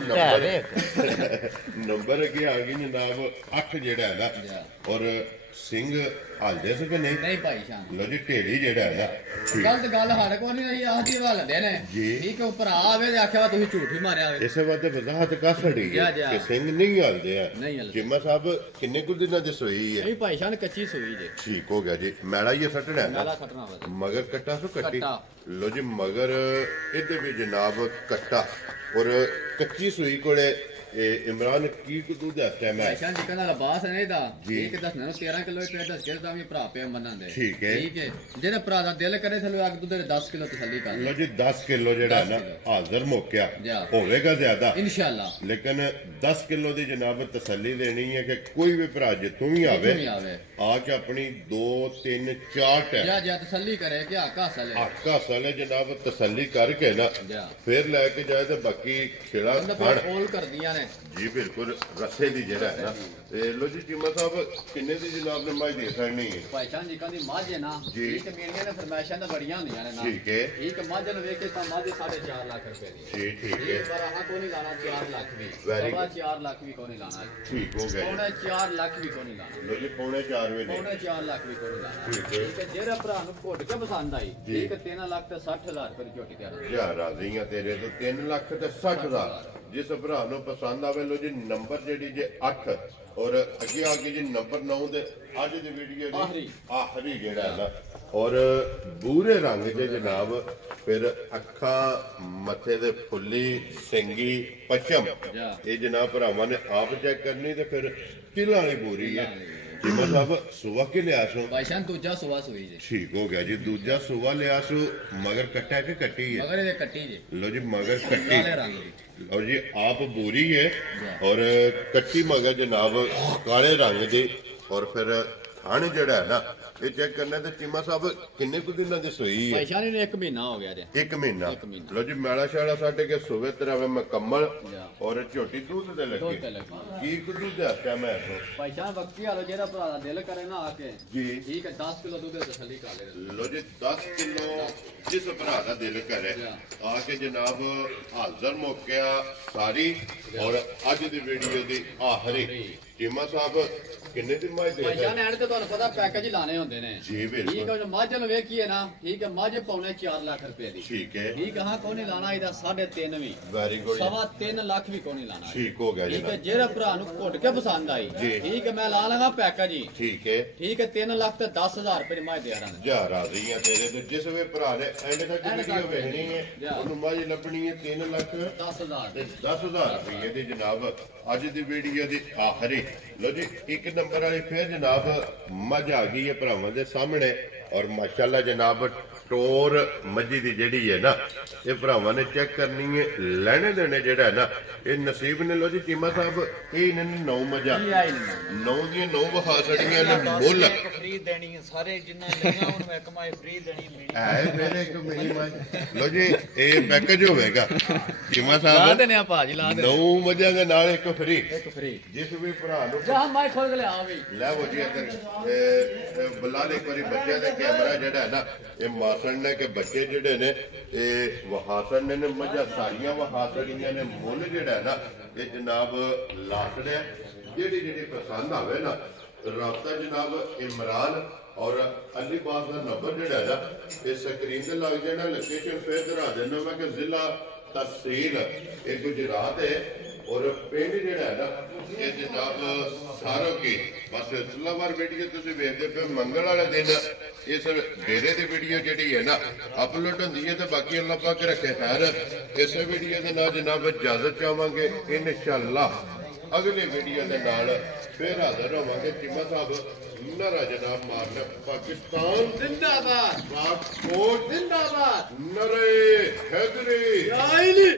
ਨੰਬਰ ਅੱਗੇ ਆ ਗਈ ਜਨਾਬ 8 ਜਿਹੜਾ ਹੈ ਨਾ ਔਰ ਸਿੰਘ ਹਲਦੇ ਸੀ ਕਿ ਨਹੀਂ? ਨਹੀਂ ਭਾਈ ਸ਼ਾਨ ਲੋ ਜੀ ਢੇੜੀ ਜਿਹੜਾ ਹੈ ਨਾ ਗਲਤ ਗੱਲ ਸਾਡੇ ਕੋਲ ਨਹੀਂ ਰਹੀ ਆਹਦੀ ਵਾਲ ਲੈਂਦੇ ਨੇ ਜੀ। ਠੀਕ ਹੈ ਭਰਾ ਆਵੇ ਤੇ ਆਖਿਆ ਵਾ ਤੁਸੀਂ ਝੂਠ ਹੀ ਮਾਰਿਆ ਹੋਵੇ ਇਸੇ ਵਾਸਤੇ ਵਜ਼ਾਹਤ ਕਰ ਛੜੀ ਜਾ, ਜਾ। ਕਿ ਸਿੰਘ ਨਹੀਂ ਹਲਦੇ ਆ। ਨਹੀਂ ਹਲਦੇ। ਜਿਮਾ ਸਾਹਿਬ ਕਿੰਨੇ ਕੁ ਦਿਨਾਂ ਦੀ ਸੋਈ ਹੈ? ਨਹੀਂ ਭਾਈ ਸ਼ਾਨ ਕੱਚੀ ਸੂਈ ਜੇ ਠੀਕ ਹੋ ਗਿਆ ਜੀ। ਮੈਲਾ ਹੀ ਸੱਟਣਾ ਹੈ ਨਾਲਾ ਨਾ ਸੱਟਣਾ ਵਾ ਮਗਰ ਕੱਟਾ ਸੋ ਕੱਟੀ। ਕੱਟਾ। ਲੋ ਜੀ ਮਗਰ ਇਹਦੇ ਵੀ ਜਨਾਬ ਕੱਟਾ ਔਰ ਕੱਚੀ ਸੂਈ ਕੋਲੇ ਇਹ ਇਮਰਾਨ ਕੀ ਕੁ ਦੁੱਧ ਹੈ ਟਾਈਮ ਹੈ? ਭਾਈ ਸ਼ਾਨ ਜਿੱਕਾ ਦਾ ਲਬਾਸ ਹੈ ਇਹਦਾ ਜੀ। ਠੀਕ ਦੱਸਣਾ ਨੂੰ 13 ਕਿਲੋ ਪੇਟ ਦੱਸ ਕੇ ਤਾਂ ਵੀ ਭਰਾ ਪੇ ਮੰਨਾਂਦੇ ਠੀਕ ਹੈ। ਠੀਕ ਹੈ ਜਿਹੜੇ ਭਰਾ ਦਾ ਦਿਲ ਕਰੇ ਥੱਲੇ ਅੱਗ ਦੁੱਧ ਦੇ 10 ਕਿਲੋ ਤਸੱਲੀ ਕਰ ਲੋ ਜੀ 10 ਕਿਲੋ ਜਿਹੜਾ ਹੈ 10 ਨਾ ਕਿਲੋ। ਹਾਜ਼ਰ ਮੌਕਿਆ ਜਾ। ਹੋਵੇਗਾ ਜ਼ਿਆਦਾ ਇਨਸ਼ਾਅੱਲਾ ਲੇਕਿਨ 10 ਕਿਲੋ ਦੀ ਜਨਾਬ ਤਸੱਲੀ ਦੇਣੀ ਹੈ ਕਿ ਕੋਈ ਵੀ ਭਰਾ ਜਿੱਥੋਂ ਵੀ ਆਵੇ ਨਹੀਂ ਆਵੇ ਆ ਕੇ ਆਪਣੀ 2 3 4 ਟਾਈਮ ਜਾ ਜਾ ਤਸੱਲੀ ਕਰੇ ਕਿ ਆਕਾ ਸਲੇ ਆਕਾ ਸਾਲੇ ਜਨਾਬ ਤਸੱਲੀ ਕਰਕੇ ਨਾ ਜਾ ਫਿਰ ਲੈ ਕੇ ਜਾਏ ਤੇ ਬਾਕੀ ਖਿਲਾ ਉਹਦਾ ਖਾਣ ਪੇ ਓਲ ਕਰਦੀਆਂ ਨੇ ਜੀ ਬਿਲਕੁਲ ਰੱਸੇ ਦੀ ਜਿਹੜਾ ਹੈ ਨਾ ਤੇ ਲੋ ਜੀ ਚੀਮਾ ਸਾਹਿਬ ਕਿੰਨੇ ਦੀ ਜਨਾਬ ਨੇ ਮਾਈ ਦੇ ਸਕਣੀ ਹੈ? ਭਾਈ ਸ਼ਾਨ ਜੀ ਕਹਿੰਦੀ ਮੱਝ ਹੈ ਨਾ ਜੀ। ਠੀਕ ਮੇਰੀਆਂ ਨੇ ਫਰਮਾਇਸ਼ਾਂ ਤਾਂ ਬੜੀਆਂ ਹੁੰਦੀਆਂ ਨੇ ਨਾ ਠੀਕ ਹੈ। ਠੀਕ ਮੱਝ ਨੂੰ ਵੇਖ ਕੇ ਤਾਂ ਮੱਝ 4.5 ਲੱਖ ਰੁਪਏ ਦੀ ਜੀ ਠੀਕ ਹੈ। ਇਹ ਬਰਾਹਾ ਕੋ ਨਹੀਂ ਲਾਣਾ 4 ਲੱਖ ਵੀ Very ਸਵਾ 4 ਲੱਖ ਵੀ ਕੋ ਨਹੀਂ ਲਾਣਾ ਠੀਕ ਹੋ ਗਿਆ ਪੌਣੇ 4 ਲੱਖ ਵੀ ਕੋ ਨਹੀਂ ਲਾਣਾ ਜੀ। ਲੋ ਜੀ ਪੌਣੇ 4 ਵਜੇ ਪੌਣੇ 4 ਲੱਖ ਵੀ ਕੋ ਨਹੀਂ ਲਾਣਾ ਠੀਕ ਹੈ। ਠੀਕ ਹੈ ਜਿਹੜਾ ਭਰਾ ਨੂੰ ਘੁੱਟ ਕੇ ਪਸੰਦ ਆਈ ਜੀ। ਠੀਕ 3 ਲੱਖ ਤੇ 60,000 ਰੁਪਏ ਦੀ ਝੋਟੀ ਤਿਆਰ ਜਾ ਰਾਜ਼ੀਆਂ ਤੇਰੇ ਤੋਂ 3 ਲੱਖ ਤੇ 60,000 ਜਿਸ ਭਰਾ ਨੂੰ ਪਸੰਦ ਆਵੇ ਲੋ ਜੀ ਨੰਬਰ ਜਿਹੜੀ ਜੇ 8 ਔਰ ਅੱਗੇ ਆ ਕੇ ਜੀ ਨੰਬਰ 9 ਦੇ ਅੱਜ ਦੀ ਵੀਡੀਓ ਦੀ ਆਖਰੀ ਜਿਹੜਾ ਹੈ ਨਾ ਔਰ ਬੂਰੇ ਰੰਗ ਦੇ ਜਨਾਬ ਫਿਰ ਅੱਖਾਂ ਮੱਥੇ ਦੇ ਫੁੱਲੀ ਸਿੰਗੀ ਪਛਮ ਇਹ ਜਨਾਬ ਭਰਾਵਾਂ ਨੇ ਆਪ ਚੈੱਕ ਕਰਨੀ ਤੇ ਫਿਰ ਤਿਲਾਂ ਵਾਲੀ ਬੂਰੀ ਹੈ ਜਿਮਾ ਸਾਹਿਬ ਸੁਵਾ ਕੇ ਲਿਆ ਸੋ ਭਾਈ ਸ਼ਾਨ ਦੂਜਾ ਸੁਵਾ ਸੂਈ ਜੀ ਠੀਕ ਹੋ ਗਿਆ ਜੀ। ਦੂਜਾ ਸੁਵਾ ਲਿਆ ਸੋ ਮਗਰ ਕੱਟਾ ਕਿ ਕੱਟੀ ਹੈ? ਮਗਰ ਇਹਦੇ ਕੱਟੀ ਜੀ ਲੋ ਜੀ ਮਗਰ ਕੱਟੀ ਕਾਲੇ ਰੰਗ ਦੀ और ये आप बोरी है और कच्ची मगर जनाब काले रंग दी और फिर थाने जड़ा है ना ये चेक करना तो चीमा साहब किन्ने कुछ दिन दी सोई है? ਭਾਈ ਸ਼ਾਨ ਇਹਨੂੰ 1 ਮਹੀਨਾ ਹੋ ਗਿਆ ਜੇ 1 महीना। एक महीना। लो जी मैला शाला साढ़े के सुबह तरह मुकम्मल और झोटी दूध दे ਦੁੱਧ लगी ਤੇ ਲੱਗੀ की कुछ दूध है क्या मैं तो ਭਾਈ ਸ਼ਾਨ ਵਕਤੀ ਹਾਲੋ ਜਿਹੜਾ ਭਰਾ ਦਾ ਦਿਲ ਕਰੇ ਨਾ ਆ ਕੇ जी ਠੀਕ ਹੈ 10 ਕਿਲੋ ਦੁੱਧ ਦੀ ਤਸੱਲੀ ਕਰ ਲੈ लो जी 10 किलो जिस भरा दा दिल करे आके जनाब हाजर मौकिया सारी और अज दी वीडियो दी आखिरी चीमा साहब किन्ने दी माई दे ਭਾਈ ਸ਼ਾਨ ਐਂਡ ਤੇ ਤੁਹਾਨੂੰ ਪਤਾ ਪੈਕੇਜ ਹੀ ਲਾਣੇ ਹੁੰਦੇ ਨੇ ਜੀ ਬਿਲਕੁਲ। ਠੀਕ ਹੈ ਜੋ ਮੱਝ ਨੂੰ ਵੇਖੀਏ ਨਾ ਠੀਕ ਹੈ ਮੱਝ ਪੌਣੇ 4 ਲੱਖ ਰੁਪਏ ਦੀ ठीक है ਠੀਕ ਹੈ ਹਾਂ ਕੋਈ ਨਹੀਂ ਲਾਣਾ ਇਹਦਾ 3.5 ਵੀ वेरी गुड ਸਵਾ 3 ਲੱਖ ਵੀ ਕੋਈ ਨਹੀਂ ਲਾਣਾ ठीक हो गया ਠੀਕ ਹੈ जनाब ਜਿਹੜਾ ਭਰਾ ਨੂੰ ਘੁੱਟ ਕੇ ਪਸੰਦ ਆਈ ਜੀ। ਠੀਕ ਹੈ ਮੈਂ ਲਾ ਲਾਂਗਾ ਪੈਕੇਜ ਹੀ ठीक है ਠੀਕ ਹੈ 3 ਲੱਖ ਤੇ 10,000 ਰੁਪਏ ਦੀ ਮੱਝ ਦੇ ਰਾਂ जा राजी है तेरे तो जिस वे भरा ने एंड तक End वीडियो तक वेखनी है जा। ओनू मज लभनी है 3 लाख 10,000 ਤੇ 10,000 ਰੁਪਏ ਦੀ ਜਨਾਬ ਅੱਜ ਦੀ ਵੀਡੀਓ ਦੀ ਆਖਰੀ ਲੋ ਜੀ 1 ਨੰਬਰ ਵਾਲੀ ਫਿਰ ਜਨਾਬ ਮੱਝ ਆ ਗਈ ਹੈ ਭਰਾਵਾਂ ਦੇ ਸਾਹਮਣੇ ਔਰ ਮਾਸ਼ਾਅੱਲਾ ਜਨਾਬ ਟੋਰ ਮੱਝੀ ਦੀ ਜਿਹੜੀ ਹੈ ਨਾ ਇਹ ਭਰਾਵਾਂ ਨੇ ਚੈੱਕ ਕਰਨੀ ਹੈ ਲੈਣੇ ਦੇਣੇ ਜਿਹੜਾ ਹੈ ਨਾ ਇਹ ਨਸੀਬ ਨੇ ਲੋ ਜੀ ਚੀਮਾ ਸਾਹਿਬ ਇਹ ਇਹਨਾਂ ਨੇ 9 ਮੱਝਾਂ ਕੀ ਆਈ ਨਹੀਂ 9 ਦੀਆਂ 9 ਵਹਾ ਛੜੀਆਂ ਨੇ ਮੁੱਲ ਇੱਕ ਫ੍ਰੀ ਦੇਣੀ ਹੈ ਸਾਰੇ ਜਿੰਨਾ ਲਈਆਂ ਉਹਨੂੰ ਇੱਕ ਮਾਈ ਫ੍ਰੀ ਦੇਣੀ ਮਿਲੀ ਹੈ ਮੇਰੇ ਇੱਕ ਮਿਲੀ ਮੱਝ ਲੋ ਜੀ ਇਹ ਪੈਕੇਜ ਹੋਵੇਗਾ ਚੀਮਾ ਲਾ ਸਾਹਿਬ ਦੇਣੇ ਆ ਭਾਜੀ ਲਾ ਦੇ 9 ਮੱਝਾਂ ਦੇ ਨਾਲ ਇੱਕ ਫ੍ਰੀ ਇੱਕ ਫ੍ਰੀ ਜਿਸ ਵੀ ਭਰਾ ਨੂੰ ਜਾ ਮੈਂ ਖੋਲ ਕੇ ਲਿਆ ਵੀ ਲੈ ਉਹ ਜੀ ਬੁਲਾ ਲੈ ਇੱਕ ਵਾਰੀ ਬੱਚਿਆਂ ਦਾ ਕੈਮਰਾ ਜਿਹੜਾ ਹੈ ਨਾ ਇਹ ਮਾਸਣ ਨੇ ਕਿ ਬੱਚੇ ਜਿਹੜੇ ਨੇ ਇਹ ਵਹਾਸਣ ਨੇ ਮੱਝਾਂ ਸਾਰੀਆਂ ਵਹਾਸੜੀਆਂ ਨੇ ਮੁੱਲ ਜਿਹੜਾ ਹੈ ਨਾ ਇਹ ਜਨਾਬ ਲਾਟੜਿਆ ਜਿਹੜੀ ਪਸੰਦ ਆਵੇ ਨਾ ਰਾਬਤਾ ਜਨਾਬ ਇਮਰਾਨ ਔਰ ਅਲੀਬਾਗ ਦਾ ਨੰਬਰ ਜਿਹੜਾ ਹੈ ਨਾ ਇਹ ਸਕਰੀਨ ਤੇ ਲੱਗ ਜਾਣਾ ਲੋਕੇਸ਼ਨ ਫੇਰ ਦਰਾ ਦੇਣਾ ਮੈਂ ਕਿ ਜ਼ਿਲ੍ਹਾ ਤਹਿਸੀਲ ਇਹ ਗੁਜਰਾਤ ਹੈ ਔਰ ਪਿੰਡ ਜਿਹੜਾ ਹੈ ਨਾ ਇਹ ਜਨਾਬ ਸਾਰੋ ਕੀ ਬਸ ਇਸਲਾਮਾਬਾਦ ਵੀਡੀਓ ਤੁਸੀਂ ਵੇਖਦੇ ਪਏ ਮੰਗਲ ਵਾਲਾ ਦਿਨ ਇਸ ਡੇਰੇ ਦੀ ਵੀਡੀਓ ਜਿਹੜੀ ਹੈ ਨਾ ਅਪਲੋਡ ਹੁੰਦੀ ਹੈ ਤੇ ਬਾਕੀ ਅੱਲਾਹ ਪਾਕ ਰੱਖੇ ਖੈਰ ਇਸੇ ਵੀਡੀਓ ਦੇ ਨਾਲ ਜਨਾਬ ਇਜਾਜ਼ਤ ਚਾਹਾਂਗੇ ਇਨਸ਼ਾਅੱਲਾ ਅਗਲੀ ਵੀਡੀਓ ਦੇ ਨਾਲ ਫਿਰ ਹਾਜ਼ਰ ਹੋਵਾਂਗੇ ਚੀਮਾ ਸਾਹਿਬ ਨਰਾ ਜਨਾਬ ਮਾਰਨਾ ਪਾਕਿਸਤਾਨ ਜ਼ਿੰਦਾਬਾਦ ਪਾਸਪੋਰਟ ਜ਼ਿੰਦਾਬਾਦ ਨਰੇ ਹੈਦਰੀ ਰਾਇਲੀ